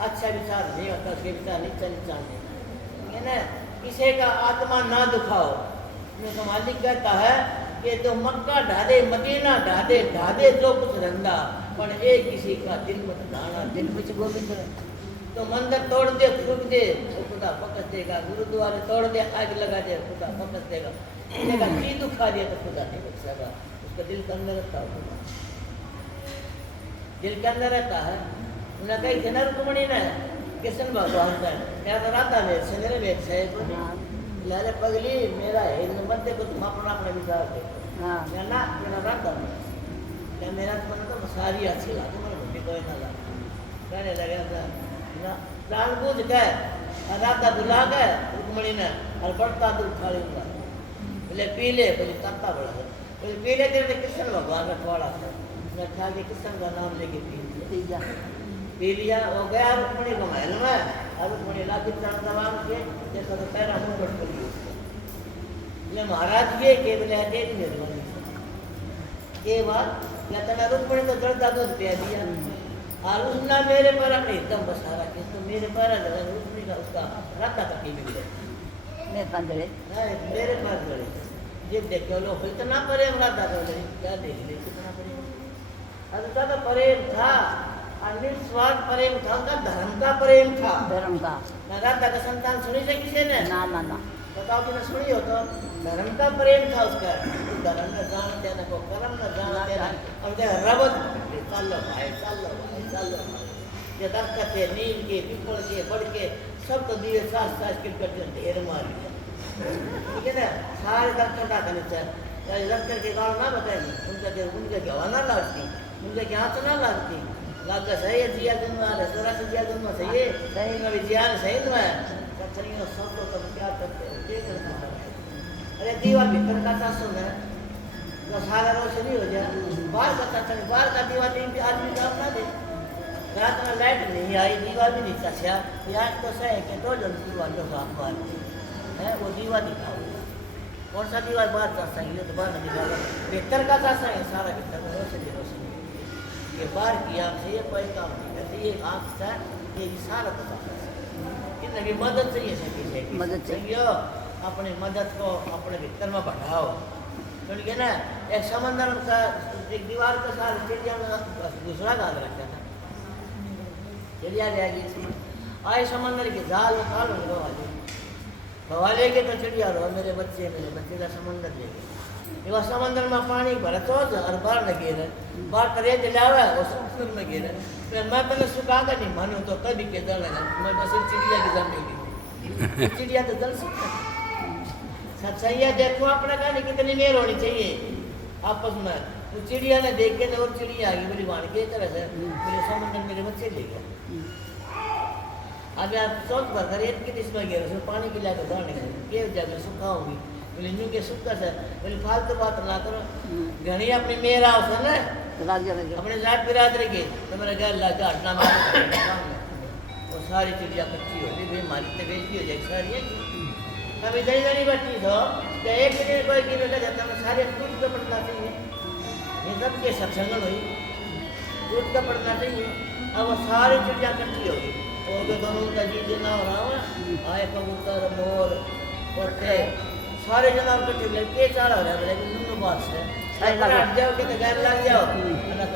अच्छा विचार नहीं होता, उसके विचार नीचा नीचा है ना। किसी का आत्मा ना दुखाओ। तो मालिक कहता है कि तो मक्का ढादे मदीना ढादे ढादे जो कुछ रंदा पर एक किसी का दिल मत ढाना। दिल कुछ गोविंद तो मंदिर तोड़ दे फूक दे तो खुदा पकड़ देगा, गुरुद्वारे तोड़ दे आग लगा दे खुदा पकड़ देगा, इसका जी दुखा दिया तो खुदा नहीं बच सका। उसका दिल के अंदर रहता है, दिल के अंदर रहता है। उन्हें कही थे ना रुक्मणी ने कृष्ण भगवान का क्या तो राधा वेद से मेरे वेद से लाले पगली मेरा है मध्य को तुम अपना अपना विचार देखो ना मेरा राधा क्या मेरा तो सारी अच्छी लागे मेरे बुद्धि कोई ना लागे कहने लगे ना प्राण बूझ गए राधा बुला गए रुक्मणी ने और बढ़ता दूध खा लूंगा बोले पी ले, बोले तत्ता बड़ा है, बोले पी ले तेरे कृष्ण भगवान का थोड़ा सा मैं खा के कृष्ण का नाम लेके पी लिया। वो गया रुक्मणी को महल में और रुक्मणी लाठी प्राण दबाव के देखो तो पैरा मुंह बढ़ पड़ी बोले महाराज ये के बोले एक मेहरबानी ये बात या तना रुक्मणी तो दर्दा दूध पिया दिया और उसने मेरे पर अपने एकदम बसा रखे तो मेरे पर रुक्मणी का उसका राता का टीवी मिले मैं पंद्रे मेरे पास गड़े ये देखो लो इतना प्रेम राधा कर क्या देख ले कितना प्रेम अब ज्यादा प्रेम था और निस्वार्थ प्रेम था, उनका धर्म का प्रेम था। धर्म का राधा का संतान सुनी से किसी ने ना ना ना बताओ कि सुनी हो तो धर्म का प्रेम था उसका, धर्म न जानते न को कर्म न जानते न, अब जब रबत चलो भाई चलो भाई चलो भाई, ये दरख्त है नीम के पीपल के बड़ के सब तो दिए सास सास के करके ढेर मार दिया, ठीक है ना, सारे दरख्त का करने चाहिए, दरख्त के गाँव ना बताएंगे, उनके गवा ना लगती, उनके क्या हाथ ना लगती, लागा सही है जिया जन्म आ रहा, जरा से जिया जन्म सही है, सही में भी जिया सही तो है, कचरियों सब तो तब क्या करते हो, क्या करते हो? अरे दीवार भीतर का सासुन है, तो सारा रोशनी हो जाए, बाहर का सासुन, बाहर का दीवार तीन आदमी काम ना दे, रात में लाइट नहीं आई, दीवार भी नहीं कसा, आज तो सही है कि दो जन दीवार जो काम बाहर है, वो दीवार दिखाओ, कौन सा दीवार बाहर का सही है, तो बाहर नहीं दिखाओ, भीतर का सासुन है, सारा भीतर में रोशनी रोशनी, ये बाहर की आँख से ये कोई काम नहीं करती, ये आँख से ये इशारा तो कितने भी मदद चाहिए सके, मदद चाहिए। अपनी मदद को अपने भीतर में बढ़ाओ, क्योंकि ना एक समंदर का एक दीवार के साथ चिड़िया में दूसरा गाल रखा था, चिड़िया जाएगी इसमें आए समंदर की जाल निकालो हवा लेके तो चिड़िया रो मेरे बच्चे का समंदर लेके, वो समंदर में पानी भरा तो और बाहर न गिरे, बाहर करे दिलावा वो समंदर में गिरे, मैं पहले सुखा का नहीं मानूँ तो कभी के दल लगा, मैं बस चिड़िया की जम गई, चिड़िया तो दल सकता है, सब सही है, देखो अपना कहानी कितनी मेहर होनी चाहिए आपस में, तो चिड़िया ने देख के और चिड़िया आ गई मेरी वाण के तरह से, मेरे समंदर मेरे बच्चे ले गया, अभी आप सोच भर कर एक की इसमें गिर उसमें पानी पिला के बाहर निकल के जगह सुखा होगी, बोले न्यू के सुखा से बोले फालतू बात ना करो, घनी अपनी मेरा उसे ना अपने जाट बिरादरी के तो मेरा घर लगा हटना मार वो सारी चिड़िया कच्ची होती भाई मारी तो बेचती हो जाएगी सारी है, अभी जड़ी जड़ी बच्ची तो क्या एक दिन कोई की बेटा जाता है सारे दूध का पड़ना चाहिए, ये सब के सत्संगन हुई दूध का पड़ना चाहिए, अब वो सारी चिड़िया कच्ची होगी, और जो दोनों का जी जना हो रहा है आए कबूतर मोर पट्टे सारे जनाब कट्ठे लड़के चार हो रहे हैं, लेकिन बात से जाओ कि घर लग जाओ